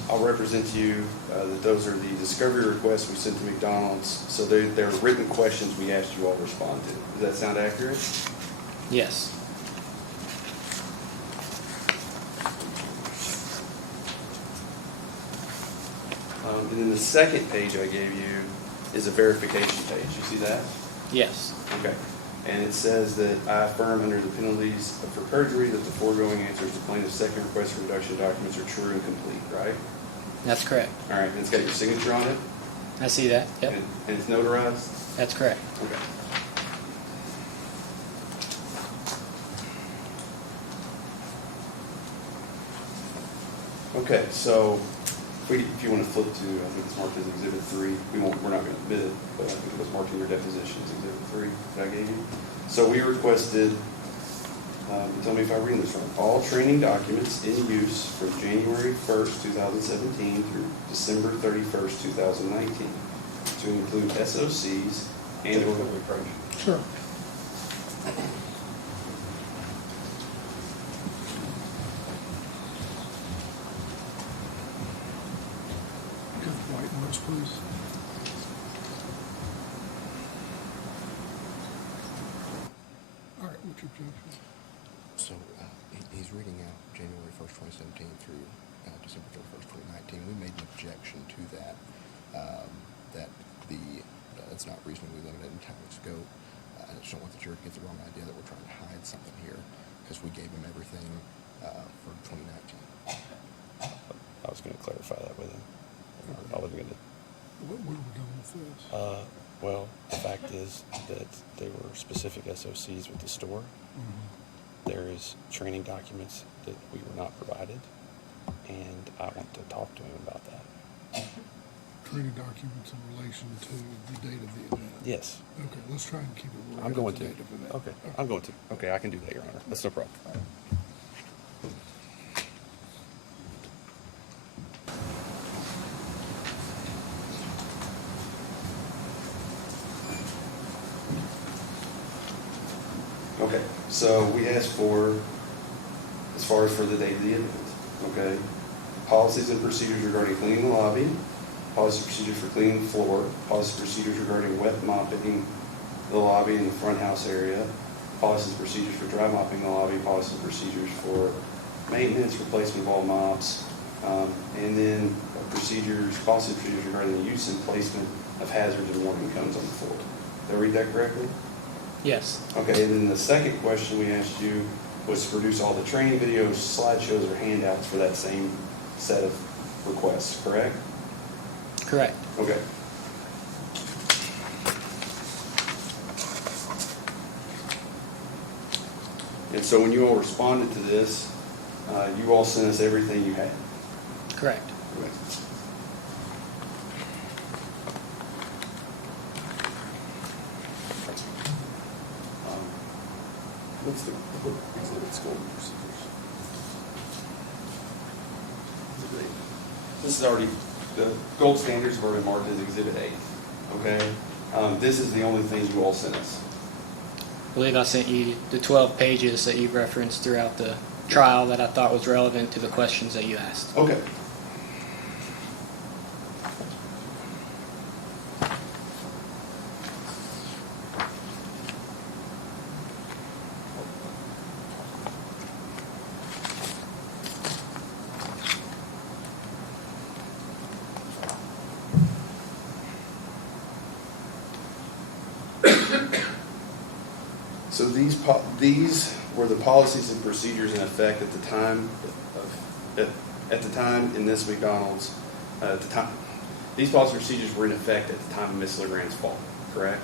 I'll represent to you that those are the discovery requests we sent to McDonald's. So they're written questions we asked you all to respond to. Does that sound accurate? Yes. And then the second page I gave you is a verification page. You see that? Yes. Okay. And it says that I affirm under the penalties for perjury that the foregoing answers to plaintiff's second request for reduction documents are true and complete, right? That's correct. All right, and it's got your signature on it? I see that. Yep. And it's notarized? That's correct. Okay. Okay, so if you want to flip to, I think it's marked as Exhibit 3. We're not going to admit it, but I think it was marked in your deposition as Exhibit 3 that I gave you. So we requested, tell me if I read this wrong, all training documents in use from January 1st, 2017 through December 31st, 2019 to include SOCs and or Sure. Got white ones, please. What's your objection? So he's reading out January 1st, 2017 through December 31st, 2019. We made an objection to that, that it's not reasonably limited in time and scope. I just don't want the jury to get the wrong idea that we're trying to hide something here, because we gave him everything for 2019. I was going to clarify that with him. I wasn't going to. Where are we going with this? Well, the fact is that there were specific SOCs with the store. There is training documents that we were not provided, and I want to talk to him about that. Training documents in relation to the date of the event? Yes, Okay, let's try and keep it where I'm it going is to. the date of event. Okay, I'm going to. Okay, I can do that, Your Honor. That's no problem. Okay, so we asked for, as far as for the date of the event, okay? Policies and procedures regarding cleaning the lobby, policy procedures for cleaning the floor, policy procedures regarding wet mopping the lobby and the front house area, policies and procedures for dry mopping the lobby, policies and procedures for maintenance, replacement of all mops, and then procedures, policy and procedures regarding the use and placement of hazards and warning cones on the floor. Did I read that correctly? Yes, Okay, and then the second question we asked you was to produce all the training videos, slideshows, or handouts for that same set of requests, correct? correct. Okay. And so when you all responded to this, you all sent us everything you had. Correct. Okay. What's the exhibit's gold procedures? This is already, the gold standards have already marked as Exhibit 8, okay? This is the only thing you all sent us. I believe I sent you the 12 pages that you referenced throughout the trial that I thought was relevant to the questions that you asked. Okay. So these were the policies and procedures in effect at the time at the time in this McDonald's, at the time. These policies and procedures were in effect at the time of Ms. Legrand's fall, correct?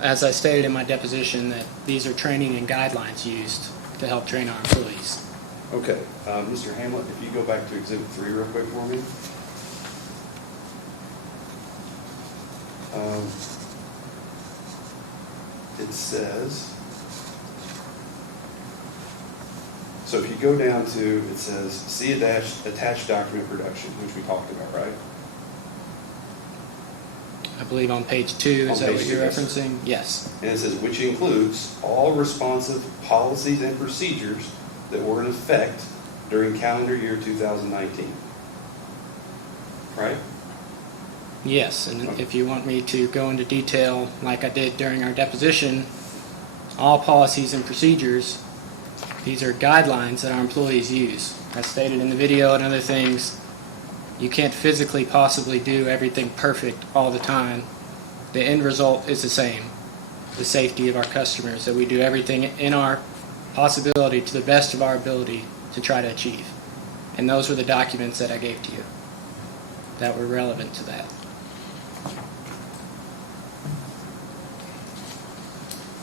As I stated in my deposition, that these are training and guidelines used to help train our employees. Okay, Mr. Hamlet, if you go back to Exhibit 3 real quick for me. It says, so if you go down to, it says, see attached document production, which we talked about, right? I believe on page 2, is On that what page you're 2, yes, sir. referencing? Yes. And it says, which includes all responsive policies and procedures that were in effect during calendar year 2019. Right? Yes, and Okay. if you want me to go into detail like I did during our deposition, all policies and procedures, these are guidelines that our employees use. As stated in the video and other things, you can't physically possibly do everything perfect all the time. The end result is the same, the safety of our customers, that we do everything in our possibility to the best of our ability to try to achieve. And those were the documents that I gave to you that were relevant to that.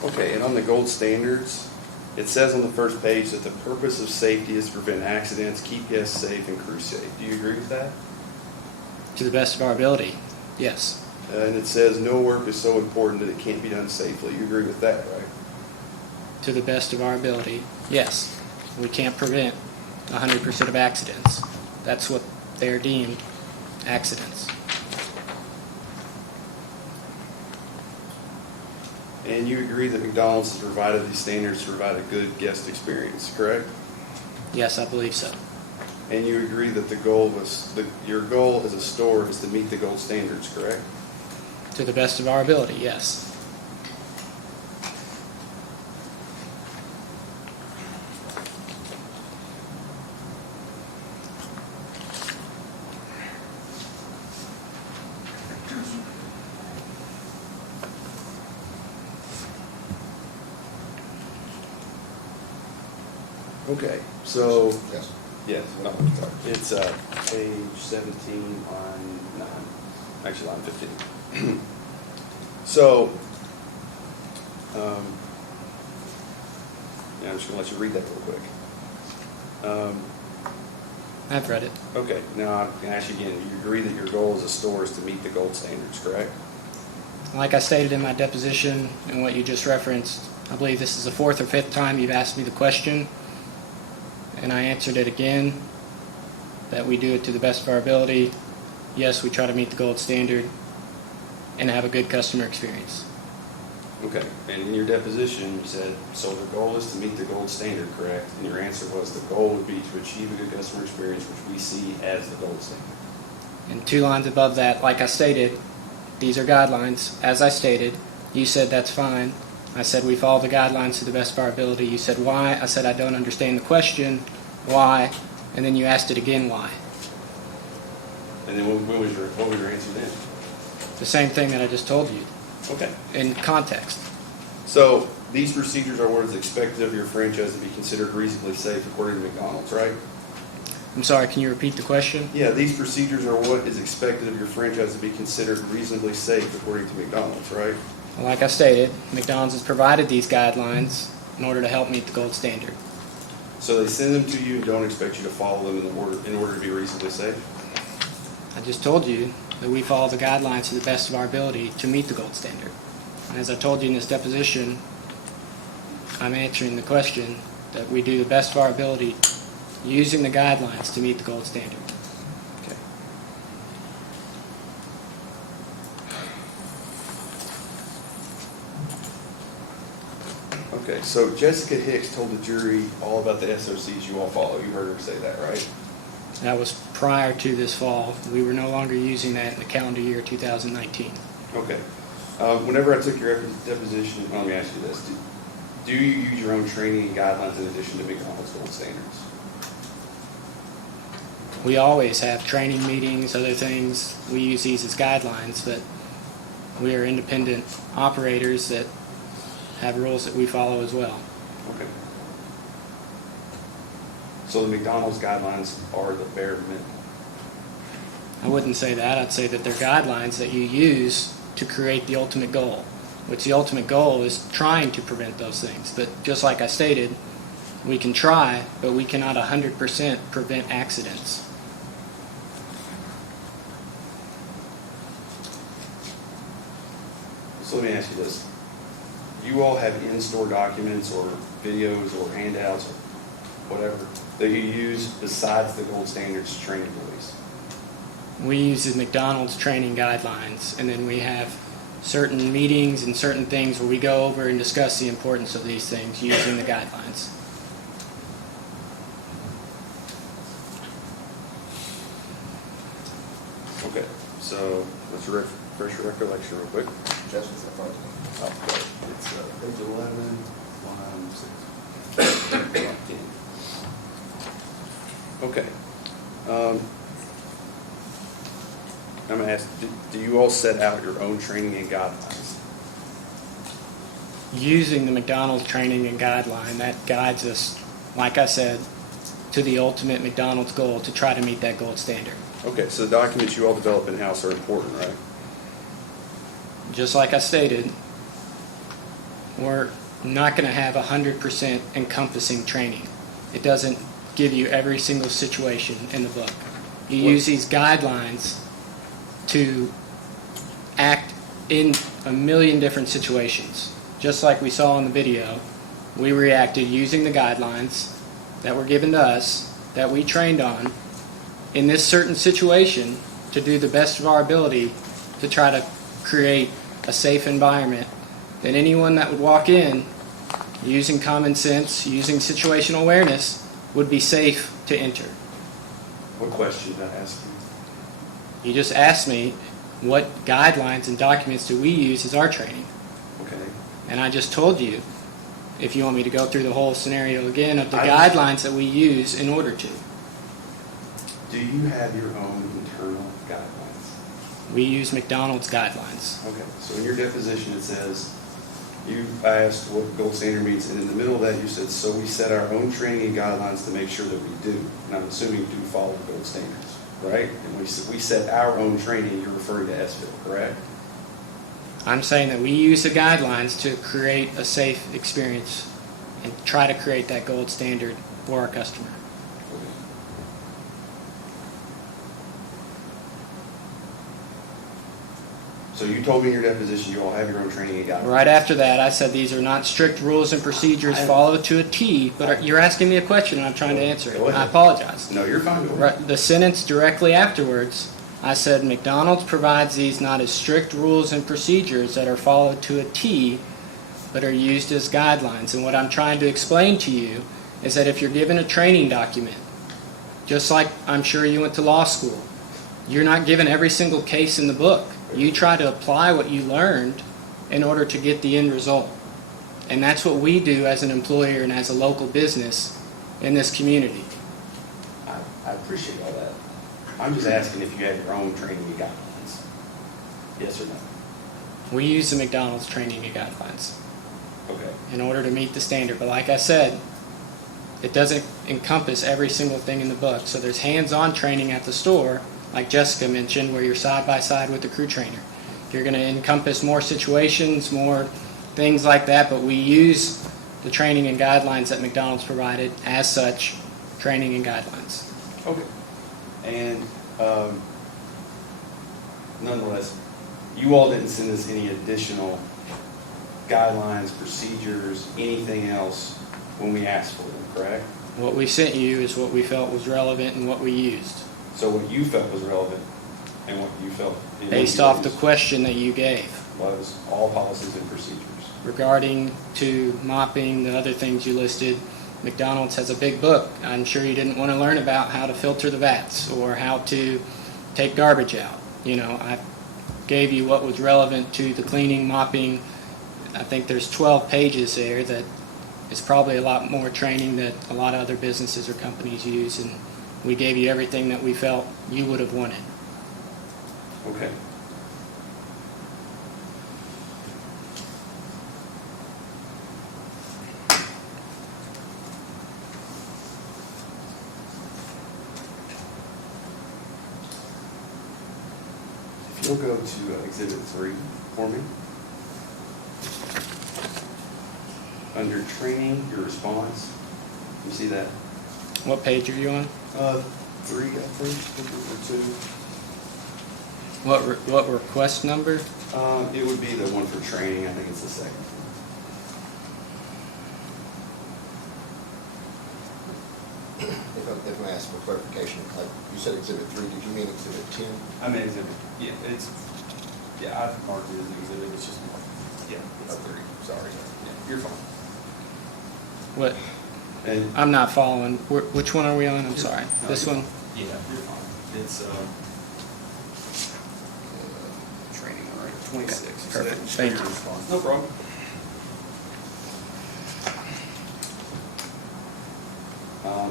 Okay, and on the gold standards, it says on the first page that the purpose of safety is to prevent accidents, keep guests safe, and crew safe. Do you agree with that? To the best of our ability, yes. And it says no work is so important that it can't be done safely. You agree with that, right? To the best of our ability, yes. We can't prevent 100% of accidents. That's what they're deemed, accidents. And you agree that McDonald's has provided these standards to provide a good guest experience, correct? Yes, I believe so. And you agree that the goal was, your goal as a store is to meet the gold standards, correct? To the best of our ability, yes. Okay, so, Yes. yes, no, sorry. It's page 17, line 9, actually line 15. So, yeah, I'm just gonna let you read that real quick. I've read it. Okay, now I'm gonna ask you again, you agree that your goal as a store is to meet the gold standards, correct? Like I stated in my deposition and what you just referenced, I believe this is the fourth or fifth time you've asked me the question, and I answered it again, that we do it to the best of our ability. Yes, we try to meet the gold standard and have a good customer experience. Okay, and in your deposition, you said, so the goal is to meet the gold standard, correct? And your answer was the goal would be to achieve a good customer experience, which we see as the gold standard. And 2 lines above that, like I stated, these are guidelines. As I stated, you said that's fine. I said we follow the guidelines to the best of our ability. You said why? I said I don't understand the question. Why? And then you asked it again, why? And then what was your answer then? The same thing that I just told you Okay. in context. So these procedures are what is expected of your franchise to be considered reasonably safe according to McDonald's, right? I'm sorry, can you repeat the question? Yeah, these procedures are what is expected of your franchise to be considered reasonably safe according to McDonald's, right? Like I stated, McDonald's has provided these guidelines in order to help meet the gold standard. So they send them to you and don't expect you to follow them in order to be reasonably safe? I just told you that we follow the guidelines to the best of our ability to meet the gold standard. And as I told you in this deposition, I'm answering the question that we do the best of our ability using the guidelines to meet the gold standard. Okay. Okay, so Jessica Hicks told the jury all about the SOCs you all follow. You heard her say that, right? That was prior to this fall. We were no longer using that in the calendar year 2019. Okay. Whenever I took your deposition, let me ask you this. Do you use your own training and guidelines in addition to McDonald's gold standards? We always have training meetings, other things. We use these as guidelines, but we are independent operators that have rules that we follow as well. Okay. So the McDonald's guidelines are the bare minimum. I wouldn't say that. I'd say that they're guidelines that you use to create the ultimate goal, which the ultimate goal is trying to prevent those things. But just like I stated, we can try, but we cannot 100% prevent accidents. So let me ask you this. You all have in-store documents or videos or handouts or whatever that you use besides the gold standards training release? We use the McDonald's training guidelines, and then we have certain meetings and certain things where we go over and discuss the importance of these things using the guidelines. Okay, so let's refresh your recollection real quick. Justin's in front of me. Oh, okay. It's page 11, line 6. Okay. I'm going to ask, do you all set out your own training and guidelines? Using the McDonald's training and guideline, that guides us, like I said, to the ultimate McDonald's goal to try to meet that gold standard. Okay, so the documents you all develop in-house are important, right? Just like I stated, we're not going to have 100% encompassing training. It doesn't give you every single situation in the book. You use these guidelines to act in a million different situations. Just like we saw in the video, we reacted using the guidelines that were given to us, that we trained on, in this certain situation to do the best of our ability to try to create a safe environment that anyone that would walk in using common sense, using situational awareness, would be safe to enter. What question did I ask you? You just asked me what guidelines and documents do we use as our training. Okay. And I just told you, if you want me to go through the whole scenario again, of the I- guidelines that we use in order to. Do you have your own internal guidelines? We use McDonald's guidelines. Okay, so in your deposition it says, I asked what gold standard means, and in the middle of that, you said, so we set our own training and guidelines to make sure that we do. And I'm assuming do follow gold standards, right? And we set our own training, you're referring to SFIL, correct? I'm saying that we use the guidelines to create a safe experience and try to create that gold standard for our customer. So you told me in your deposition you all have your own training and guidelines. Right after that, I said these are not strict rules and procedures followed to a T, but you're asking me a question and I'm trying to answer it. Go ahead. I apologize. No, you're fine. Go ahead. Right, the sentence directly afterwards, I said McDonald's provides these not as strict rules and procedures that are followed to a T, but are used as guidelines. And what I'm trying to explain to you is that if you're given a training document, just like I'm sure you went to law school, you're not given every single case in the book. You try to apply what you learned in order to get the end result. And that's what we do as an employer and as a local business in this community. I appreciate all that. I'm just asking if you have your own training and guidelines. Yes or no? We use the McDonald's training and guidelines Okay. in order to meet the standard. But like I said, it doesn't encompass every single thing in the book. So there's hands-on training at the store, like Jessica mentioned, where you're side by side with the crew trainer. You're going to encompass more situations, more things like that, but we use the training and guidelines that McDonald's provided as such, training and guidelines. Okay. And nonetheless, you all didn't send us any additional guidelines, procedures, anything else when we asked for them, correct? What we sent you is what we felt was relevant and what we used, So what you felt was relevant and what you felt based off the question that you gave was all policies and procedures. regarding to mopping, the other things you listed. McDonald's has a big book. I'm sure you didn't want to learn about how to filter the vats or how to take garbage out. You know, I gave you what was relevant to the cleaning, mopping. I think there's 12 pages there that is probably a lot more training that a lot of other businesses or companies use, and we gave you everything that we felt you would have wanted. Okay. If you'll go to Exhibit 3 for me. Under training, your response, you see that? What page are you on? 3, I think, or 2. What request number? It would be the one for training, I think it's the second. If I ask for clarification, like you said Exhibit 3, did you mean Exhibit 10? I mean, exhibit, yeah, I've marked it as an exhibit, it's just, yeah, it's 3, sorry. Yeah, you're fine. What? And I'm not following. Which one are we on? I'm sorry. No, This you're one? fine. Yeah, you're fine. It's, training, all right, 26. So Perfect. that- Thank your you. response. No problem.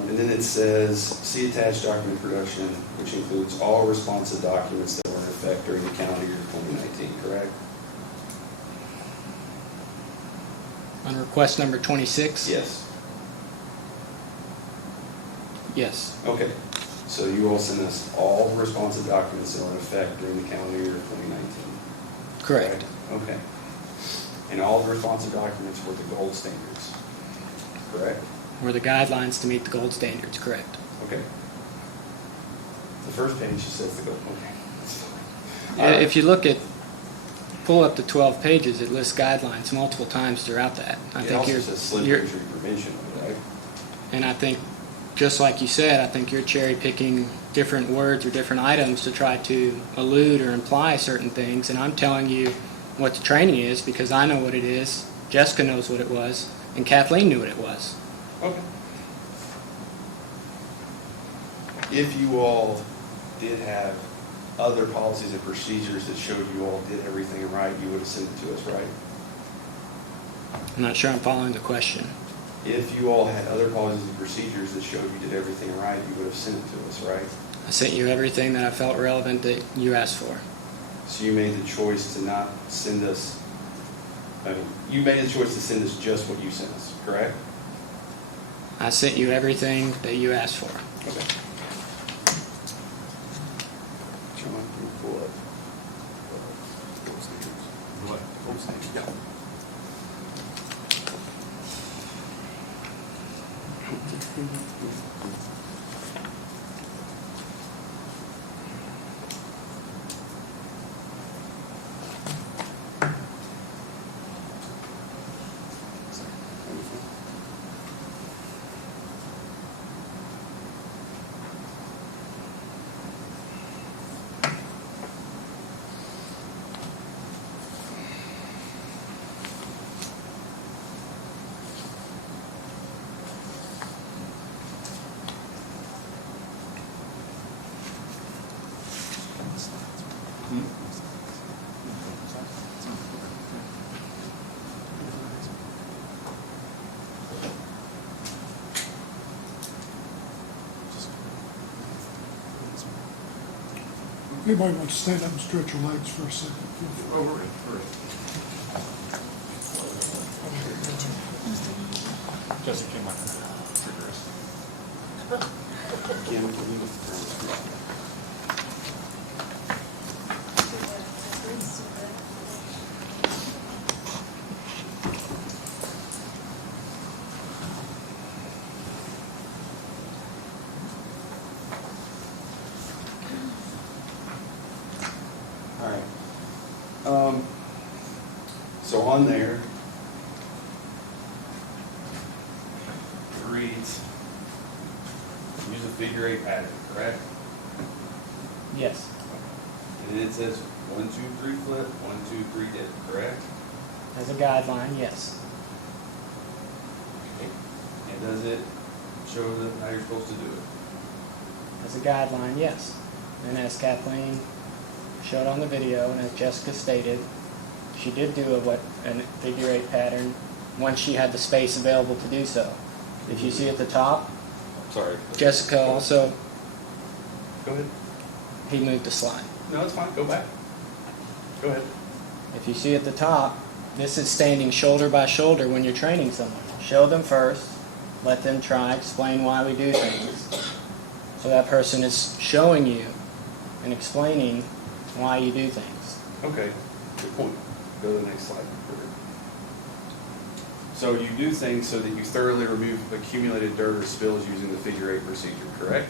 and then it says, see attached document production, which includes all responsive documents that were in effect during the calendar year 2019, correct? On request number 26? Yes. Yes. Okay. So you all sent us all responsive documents that were in effect during the calendar year 2019. Correct. Okay. And all the responsive documents were the gold standards, correct? Were the guidelines to meet the gold standards, correct? Okay. The first page just says the gold, okay. That's fine. All right. If you look at, pull up the 12 pages, it lists guidelines multiple times throughout that. It also says slip injury prevention, right? And I think, just like you said, I think you're cherry picking different words or different items to try to allude or imply certain things, and I'm telling you what the training is because I know what it is, Jessica knows what it was, and Kathleen knew what it was. Okay. If you all did have other policies and procedures that showed you all did everything right, you would have sent it to us, right? I'm not sure I'm following the question. If you all had other policies and procedures that showed you did everything right, you would have sent it to us, right? I sent you everything that I felt relevant that you asked for. So you made the choice to not send us You made the choice to send us just what you sent us, correct? I sent you everything that you asked for. Okay. John, can you pull up? What? Yeah. Anybody want to stand up and stretch your legs for a second? Jessica came up trigger us. Kim, can you lift the ground? All right. So on there, it reads, use a figure eight pattern, correct? Yes. And then it says 1, 2, 3 flip, 1, 2, 3 dip, correct? As a guideline, yes. Okay. And does it show them how you're supposed to do it? As a guideline, yes. And as Kathleen showed on the video, and as Jessica stated, she did do a figure eight pattern once she had the space available to do so. If you see at the top, Sorry. Jessica also, Go ahead. he moved the slide. No, it's fine. Go back. Go ahead. If you see at the top, this is standing shoulder by shoulder when you're training someone. Show them first, let them try, explain why we do things. So that person is showing you and explaining why you do things. Okay. Good point. Go to the next slide. So you do things so that you thoroughly remove accumulated dirt or spills using the figure eight procedure, correct?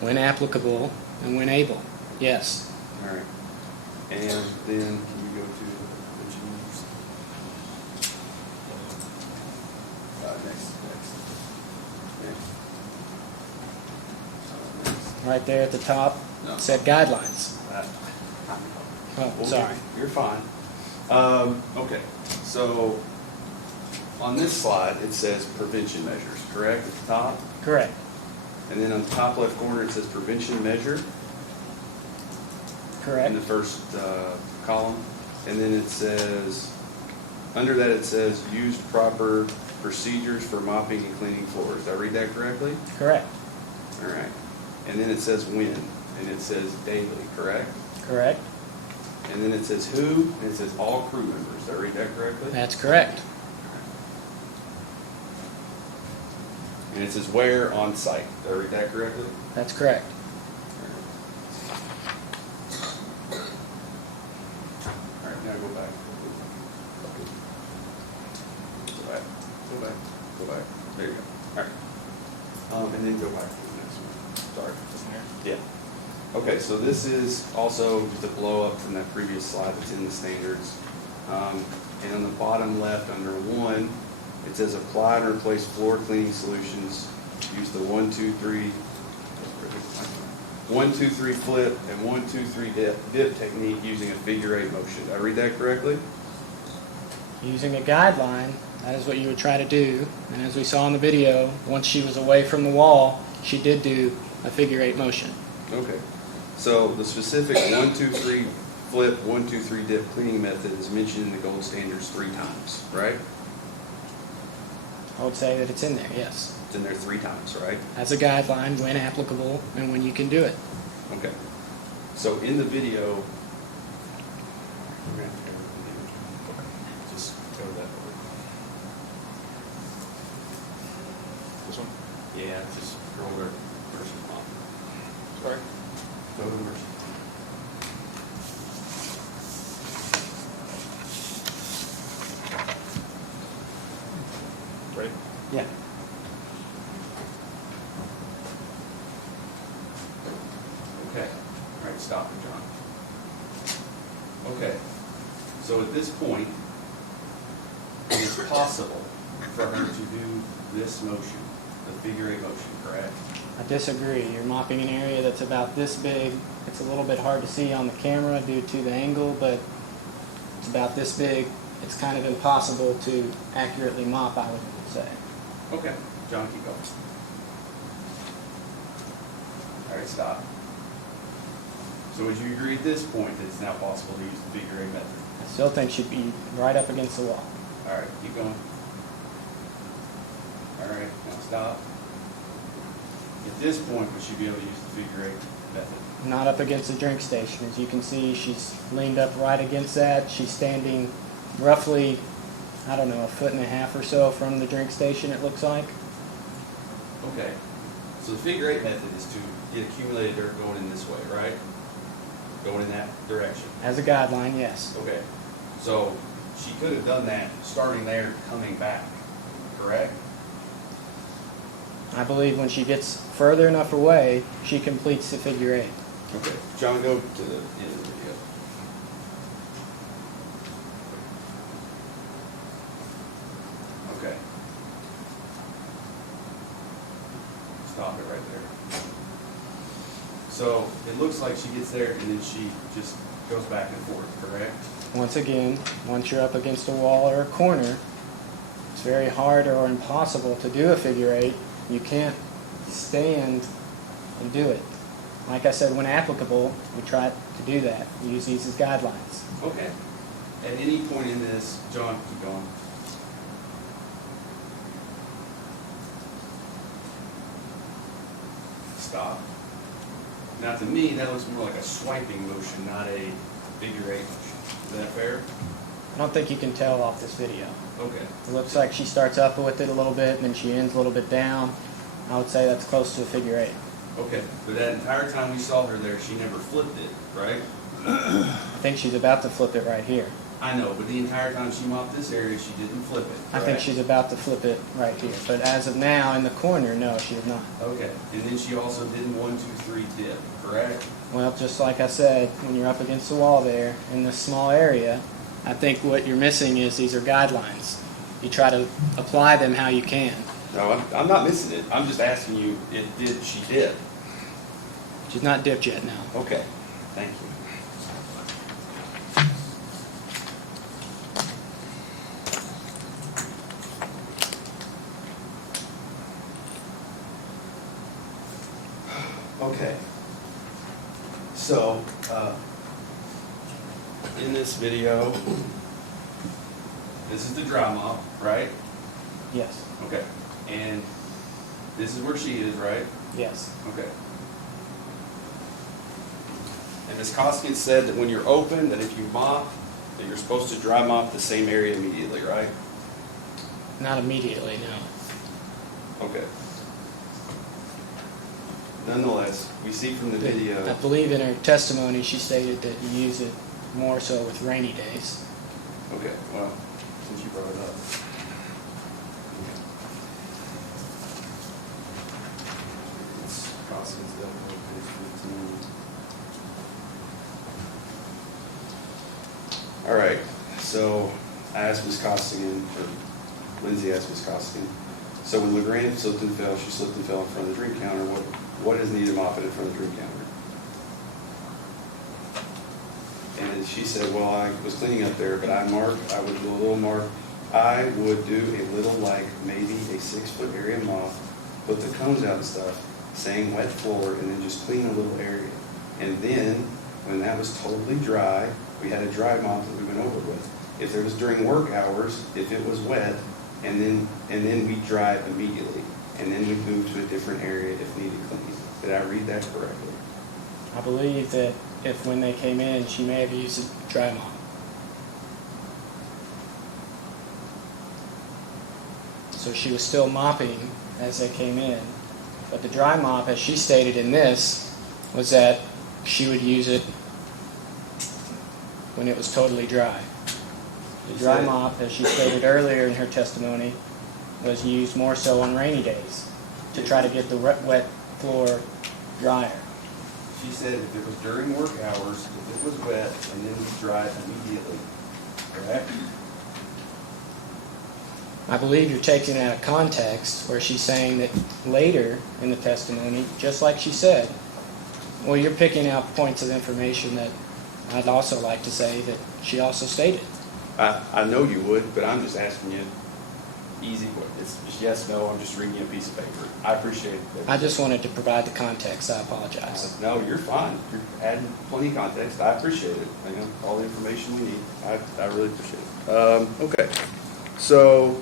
When applicable and when able, yes. All right. And then can you go to the juniors? Next. Right there at the top, No. it said guidelines. Oh, Okay, sorry. You're fine. Okay, so on this slide, it says prevention measures, correct, at the top? Correct. And then on the top left corner, it says prevention measure Correct. in the first column. And then it says, under that it says, use proper procedures for mopping and cleaning floors. Did I read that correctly? Correct. All right. And then it says when, and it says daily, correct? Correct. And then it says who, and it says all crew members. Did I read that correctly? That's correct. And it says where on site. Did I read that correctly? That's correct. All right, now go back. Go back. There you go. All right. And then go back to the next one. Sorry. Yeah. Okay, so this is also just a blow up from that previous slide that's in the standards. And on the bottom left under 1, it says apply and replace floor cleaning solutions. Use the 1, 2, 3 flip and 1, 2, 3 dip technique using a figure eight motion. Did I read that correctly? Using a guideline, that is what you would try to do. And as we saw in the video, once she was away from the wall, she did do a figure eight motion. Okay. So the specific 1, 2, 3 flip, 1, 2, 3 dip cleaning method is mentioned in the gold standards 3 times, right? I would say that it's in there, yes. It's in there 3 times, right? As a guideline, when applicable and when you can do it. Okay. So in the video, This one? Yeah, just scroll there, version mop. Sorry. Go to version. Ready? Yeah. Okay, all right, stop it, John. Okay, so at this point, it is possible for her to do this motion, the figure eight motion, correct? I disagree. You're mopping an area that's about this big. It's a little bit hard to see on the camera due to the angle, but it's about this big. It's kind of impossible to accurately mop, I would say. Okay, John, keep going. All right, stop. So would you agree at this point that it's now possible to use the figure eight method? I still think she'd be right up against the wall. All right, keep going. All right, now stop. At this point, would she be able to use the figure eight method? Not up against the drink station. As you can see, she's leaned up right against that. She's standing roughly, I don't know, 1.5 feet or so from the drink station, it looks like. Okay, so the figure eight method is to get accumulated dirt going in this way, right? Going in that direction. As a guideline, yes. Okay, so she could have done that starting there, coming back, correct? I believe when she gets further enough away, she completes the figure eight. Okay, John, go to the end of the video. Okay. Stop it right there. So it looks like she gets there and then she just goes back and forth, correct? Once again, once you're up against a wall or a corner, it's very hard or impossible to do a figure eight. You can't stand and do it. Like I said, when applicable, we try to do that. We use these as guidelines. Okay. At any point in this, John, keep going. Stop. Now to me, that looks more like a swiping motion, not a figure eight motion. Is that fair? I don't think you can tell off this video. Okay. It looks like she starts up with it a little bit and then she ends a little bit down. I would say that's close to a figure eight. Okay. But that entire time we saw her there, she never flipped it, right? I think she's about to flip it right here. I know, but the entire time she mopped this area, she didn't flip it. I think correct? she's about to flip it right here. But as of now, in the corner, no, she is not. Okay. And then she also did 1, 2, 3 dip, correct? Well, just like I said, when you're up against the wall there in this small area, I think what you're missing is these are guidelines. You try to apply them how you can. No, I'm not missing it. I'm just asking you, she did. She's not dipped yet now. Okay, thank you. Okay. So, in this video, this is the dry mop, right? Yes. Okay. And this is where she is, right? Yes. Okay. And Ms. Koskinen said that when you're open, that if you mop, that you're supposed to dry mop the same area immediately, right? Not immediately, no. Okay. Nonetheless, we see from the video. I believe in her testimony she stated that you use it more so with rainy days. Okay, well, since you brought it up. Ms. Koskinen's definitely page 15. All right, so I asked Ms. Costigan, or Lindsay asked Ms. Costigan, so when Legrand slipped and fell, she slipped and fell in front of the drink counter. What is needed mopping in front of the drink counter? And she said, well, I was cleaning up there, but I would do a little mark. I would do a little like maybe a 6-foot area mop, put the cones out and stuff, saying wet floor, and then just clean a little area. And then, when that was totally dry, we had a dry mop that we went over with. If there was during work hours, if it was wet, and then we dry it immediately, and then we move to a different area if needed cleaning. Did I read that correctly? I believe that if when they came in, she may have used a dry mop. so she was still mopping as they came in. But the dry mop, as she stated in this, was that she would use it when it was totally dry. The dry mop, as she stated earlier in her testimony, was used more so on rainy days to try to get the wet floor drier. She said if it was during work hours, if it was wet, and then we dry it immediately, correct? I believe you're taking it out of context where she's saying that later in the testimony, just like she said, well, you're picking out points of information that I'd also like to say that she also stated. I know you would, but I'm just asking you easy, it's just yes, no, I'm just reading you a piece of paper. I appreciate it. I just wanted to provide the context. I apologize. No, you're fine. You're adding plenty of context. I appreciate it. You know, all the information we need. I really appreciate it. Okay, so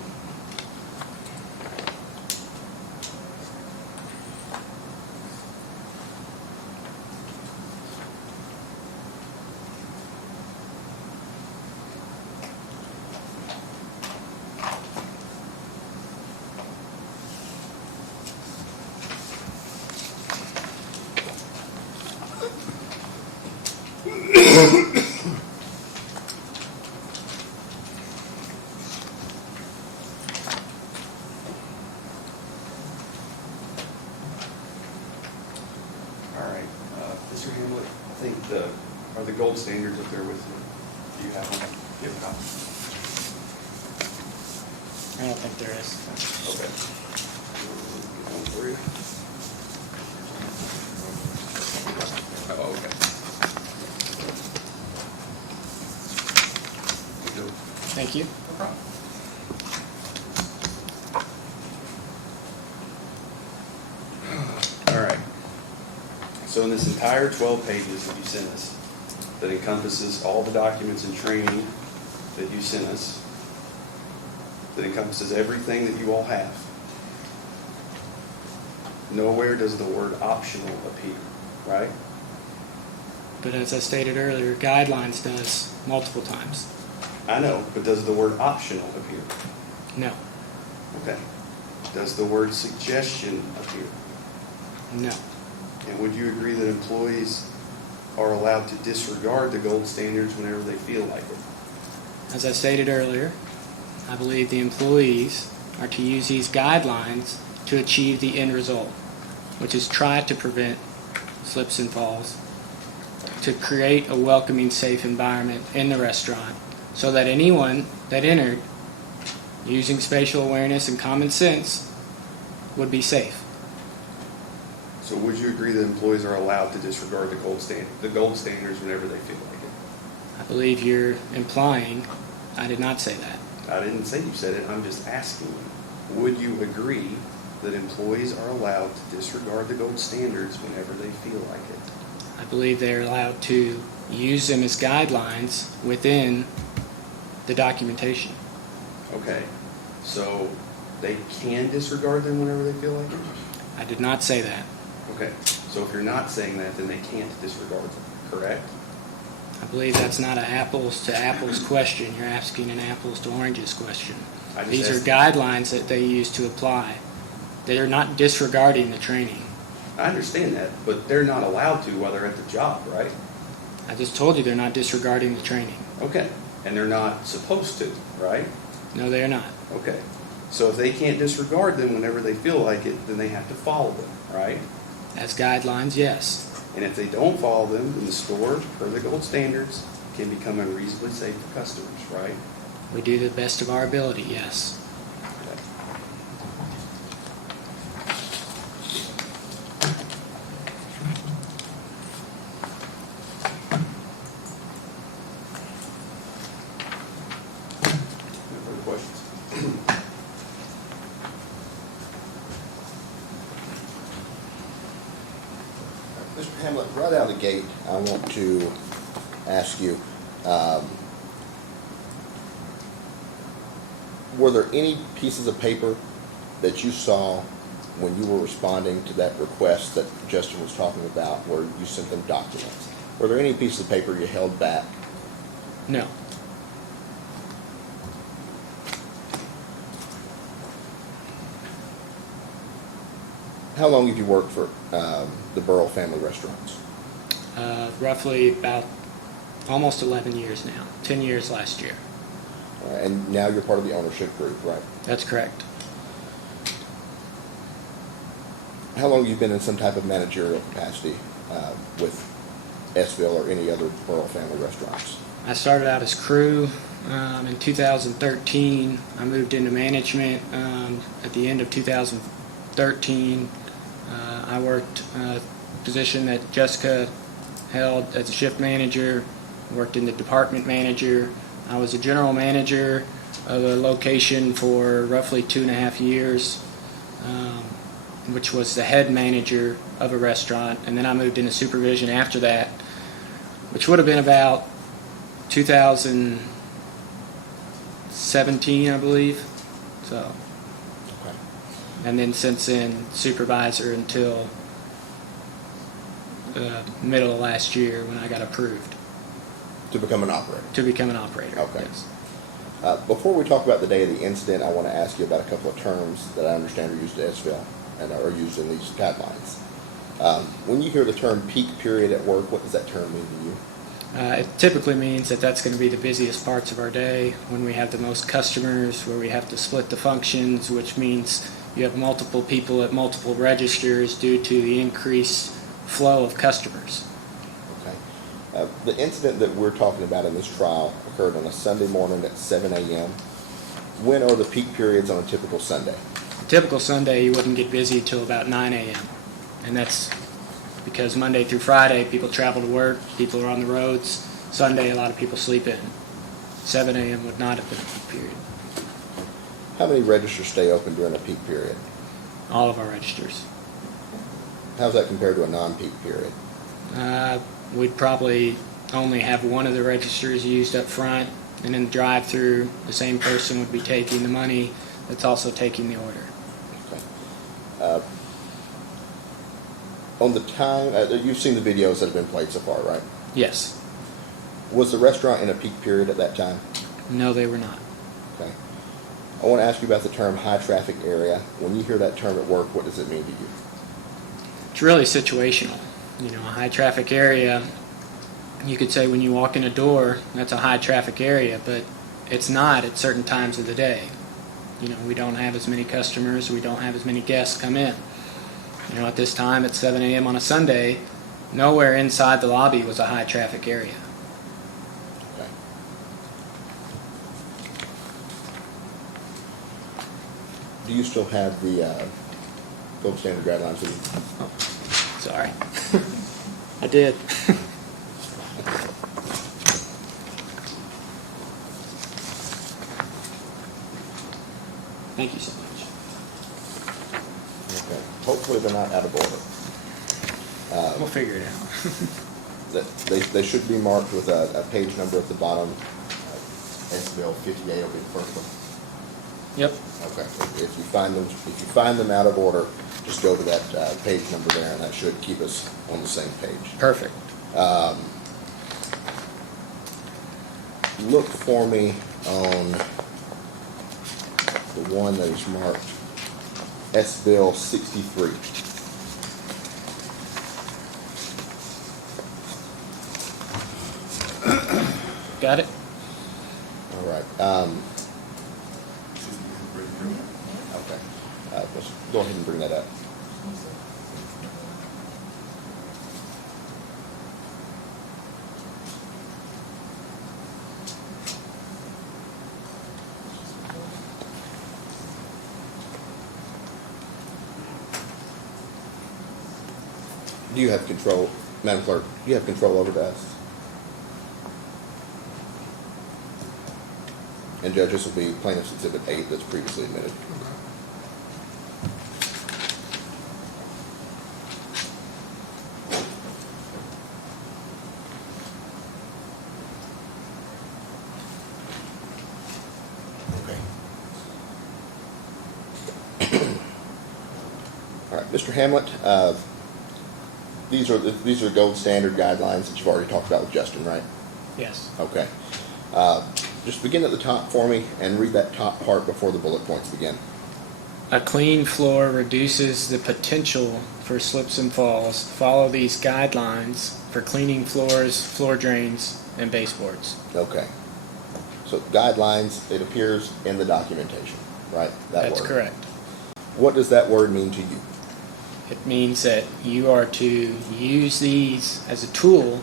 All right. Mr. Hamlet, I think are the gold standards up there with you? Do you have one? Do you have a copy? I don't think there is. Okay. Get one for you. Oh, okay. Good. Thank you. No problem. All right. So in this entire 12 pages that you sent us, that encompasses all the documents and training that you sent us, that encompasses everything that you all have, nowhere does the word optional appear, right? But as I stated earlier, guidelines does multiple times. I know, but does the word optional appear? No. Okay. Does the word suggestion appear? No. And would you agree that employees are allowed to disregard the gold standards whenever they feel like it? As I stated earlier, I believe the employees are to use these guidelines to achieve the end result, which is try to prevent slips and falls, to create a welcoming, safe environment in the restaurant so that anyone that entered using spatial awareness and common sense would be safe. So would you agree that employees are allowed to disregard the gold standards whenever they feel like it? I believe you're implying I did not say that. I didn't say you said it, I'm just asking you. Would you agree that employees are allowed to disregard the gold standards whenever they feel like it? I believe they're allowed to use them as guidelines within the documentation. Okay, so they can disregard them whenever they feel like it? I did not say that. Okay, so if you're not saying that, then they can't disregard them, correct? I believe that's not an apples to apples question. You're asking an apples to oranges question. I just These are asked- guidelines that they use to apply. They are not disregarding the training. I understand that, but they're not allowed to while they're at the job, right? I just told you they're not disregarding the training. Okay, and they're not supposed to, right? No, they are not. Okay, so if they can't disregard them whenever they feel like it, then they have to follow them, right? As guidelines, yes. And if they don't follow them, then the store, per the gold standards, can become unreasonably safe for customers, right? We do the best of our ability, yes. Okay. No further questions? Mr. Hamlet, right out of the gate, I want to ask you, were there any pieces of paper that you saw when you were responding to that request that Justin was talking about, where you sent them documents? Were there any pieces of paper you held back? No. How long have you worked for the Burrell Family Restaurants? Roughly about almost 11 years now, 10 years last year. And now you're part of the ownership group, right? That's correct. How long have you been in some type of managerial capacity with Esville or any other Burrell Family Restaurants? I started out as crew in 2013. I moved into management at the end of 2013. I worked a position that Jessica held as a shift manager, worked in the department manager. I was a general manager of a location for roughly 2.5 years, which was the head manager of a restaurant. And then I moved into supervision after that, which would have been about 2017, I believe. So, Okay. and then since then, supervisor until middle of last year when I got approved To become an operator. to become an operator. Okay. Yes. Before we talk about the day of the incident, I want to ask you about a couple of terms that I understand are used at Esville and are used in these guidelines. When you hear the term peak period at work, what does that term mean to you? It typically means that that's going to be the busiest parts of our day, when we have the most customers, where we have to split the functions, which means you have multiple people at multiple registers due to the increased flow of customers. Okay. The incident that we're talking about in this trial occurred on a Sunday morning at 7 a.m. When are the peak periods on a typical Sunday? A typical Sunday, you wouldn't get busy till about 9 a.m. And that's because Monday through Friday, people travel to work, people are on the roads. Sunday, a lot of people sleep in. 7 a.m. would not have been a peak period. How many registers stay open during a peak period? All of our registers. How's that compared to a non-peak period? We'd probably only have one of the registers used up front, and in the drive-through, the same person would be taking the money that's also taking the order. Okay. On the time, you've seen the videos that have been played so far, right? Yes. Was the restaurant in a peak period at that time? No, they were not. Okay. I want to ask you about the term high traffic area. When you hear that term at work, what does it mean to you? It's really situational. You know, a high traffic area, you could say when you walk in a door, that's a high traffic area, but it's not at certain times of the day. You know, we don't have as many customers, we don't have as many guests come in. You know, at this time at 7 a.m. on a Sunday, nowhere inside the lobby was a high traffic area. Okay. Do you still have the gold standard guidelines with you? Sorry. I did. Thank you so much. Okay. Hopefully they're not out of order. We'll figure it out. They should be marked with a page number at the bottom. Esville 58 will be the first one. Yep. Okay. If you find them out of order, just go to that page number there, and that should keep us on the same page. Perfect. Look for me on the one that is marked Esville 63. Got it? All right. Okay. Let's go ahead and bring that up. Do you have control, Madam Clerk, do you have control over this? And Judge, this will be plaintiff's exhibit 8 that's previously admitted. Okay. All right, Mr. Hamlet, these are gold standard guidelines that you've already talked about with Justin, right? Yes. Okay. Just begin at the top for me and read that top part before the bullet points begin. A clean floor reduces the potential for slips and falls. Follow these guidelines for cleaning floors, floor drains, and baseboards. Okay. So guidelines, it appears in the documentation, right? That That's word. correct. What does that word mean to you? It means that you are to use these as a tool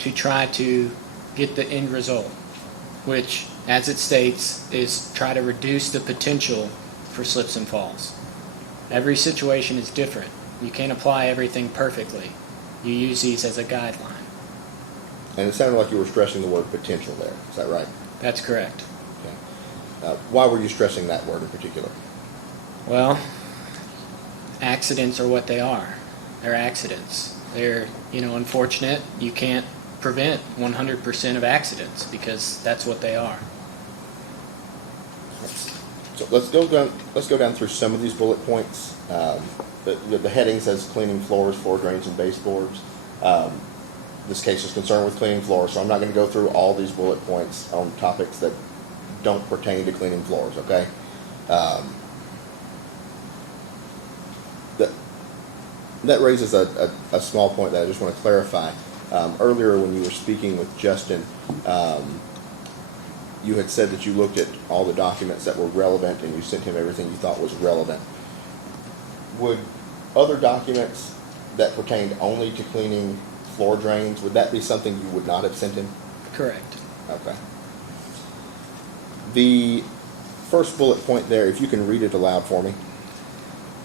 to try to get the end result, which, as it states, is try to reduce the potential for slips and falls. Every situation is different. You can't apply everything perfectly. You use these as a guideline. And it sounded like you were stressing the word potential there. Is that right? That's correct. Okay. Why were you stressing that word in particular? Well, accidents are what they are. They're accidents. They're, unfortunate. You can't prevent 100% of accidents because that's what they are. So let's go down through some of these bullet points. The heading says cleaning floors, floor drains, and baseboards. This case is concerned with cleaning floors, so I'm not going to go through all these bullet points on topics that don't pertain to cleaning floors, okay? That raises a small point that I just want to clarify. Earlier when you were speaking with Justin, you had said that you looked at all the documents that were relevant and you sent him everything you thought was relevant. Would other documents that pertained only to cleaning floor drains, would that be something you would not have sent him? Correct. Okay. The first bullet point there, if you can read it aloud for me.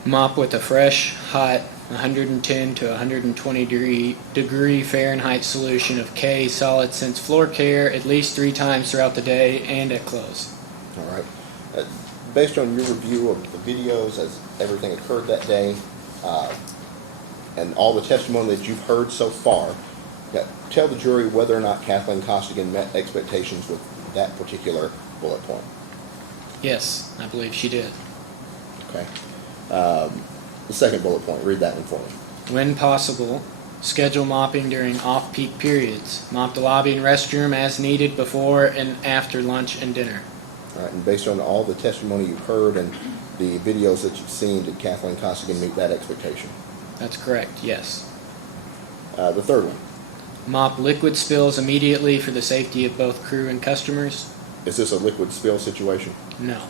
Mop with a fresh, hot, 110 to 120 degree Fahrenheit solution of K solid sense floor care at least 3 times throughout the day and at close. All right. Based on your review of the videos as everything occurred that day, and all the testimony that you've heard so far, tell the jury whether or not Kathleen Costigan met expectations with that particular bullet point. Yes, I believe she did. Okay. The second bullet point, read that one for me. When possible, schedule mopping during off-peak periods. Mop the lobby and restroom as needed before and after lunch and dinner. All right, and based on all the testimony you've heard and the videos that you've seen, did Kathleen Costigan meet that expectation? That's correct, yes. The third one, Mop liquid spills immediately for the safety of both crew and customers. is this a liquid spill situation? No.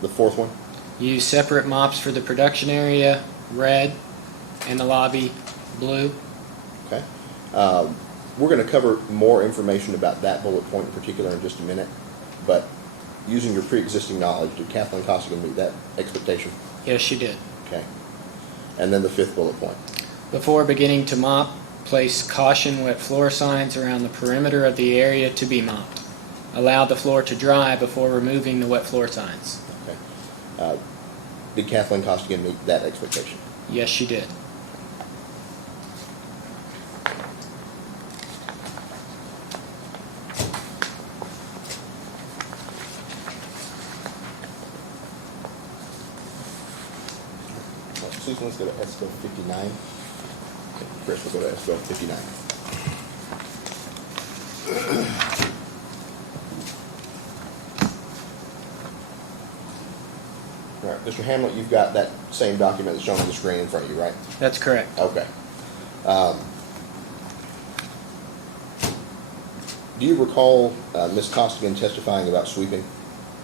The fourth one, Use separate mops for the production area, red, and the lobby, blue. okay. We're going to cover more information about that bullet point in particular in just a minute, but using your pre-existing knowledge, did Kathleen Costigan meet that expectation? Yes, she did. Okay. And then the fifth bullet point. Before beginning to mop, place caution wet floor signs around the perimeter of the area to be mopped. Allow the floor to dry before removing the wet floor signs. Okay. Did Kathleen Costigan meet that expectation? Yes, she did. Susan, let's go to SBO 59. Okay, Chris, we'll go to SBO 59. All right, Mr. Hamlet, you've got that same document that's shown on the screen in front of you, right? That's correct. Okay. Do you recall Ms. Costigan testifying about sweeping?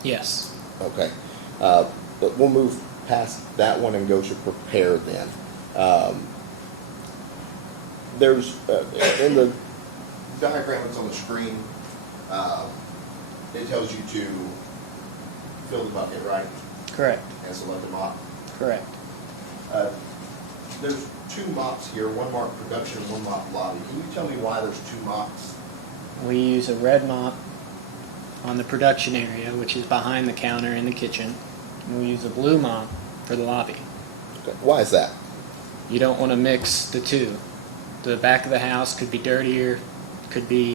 Yes. Okay. But we'll move past that one and go to prepare then. There's, in the diagram that's on the screen, it tells you to fill the bucket, right? Correct. And select a mop. Correct. There's 2 mops here, one marked production and one marked lobby. Can you tell me why there's 2 mops? We use a red mop on the production area, which is behind the counter in the kitchen. And we use a blue mop for the lobby. Okay. Why is that? You don't want to mix the two. The back of the house could be dirtier, could be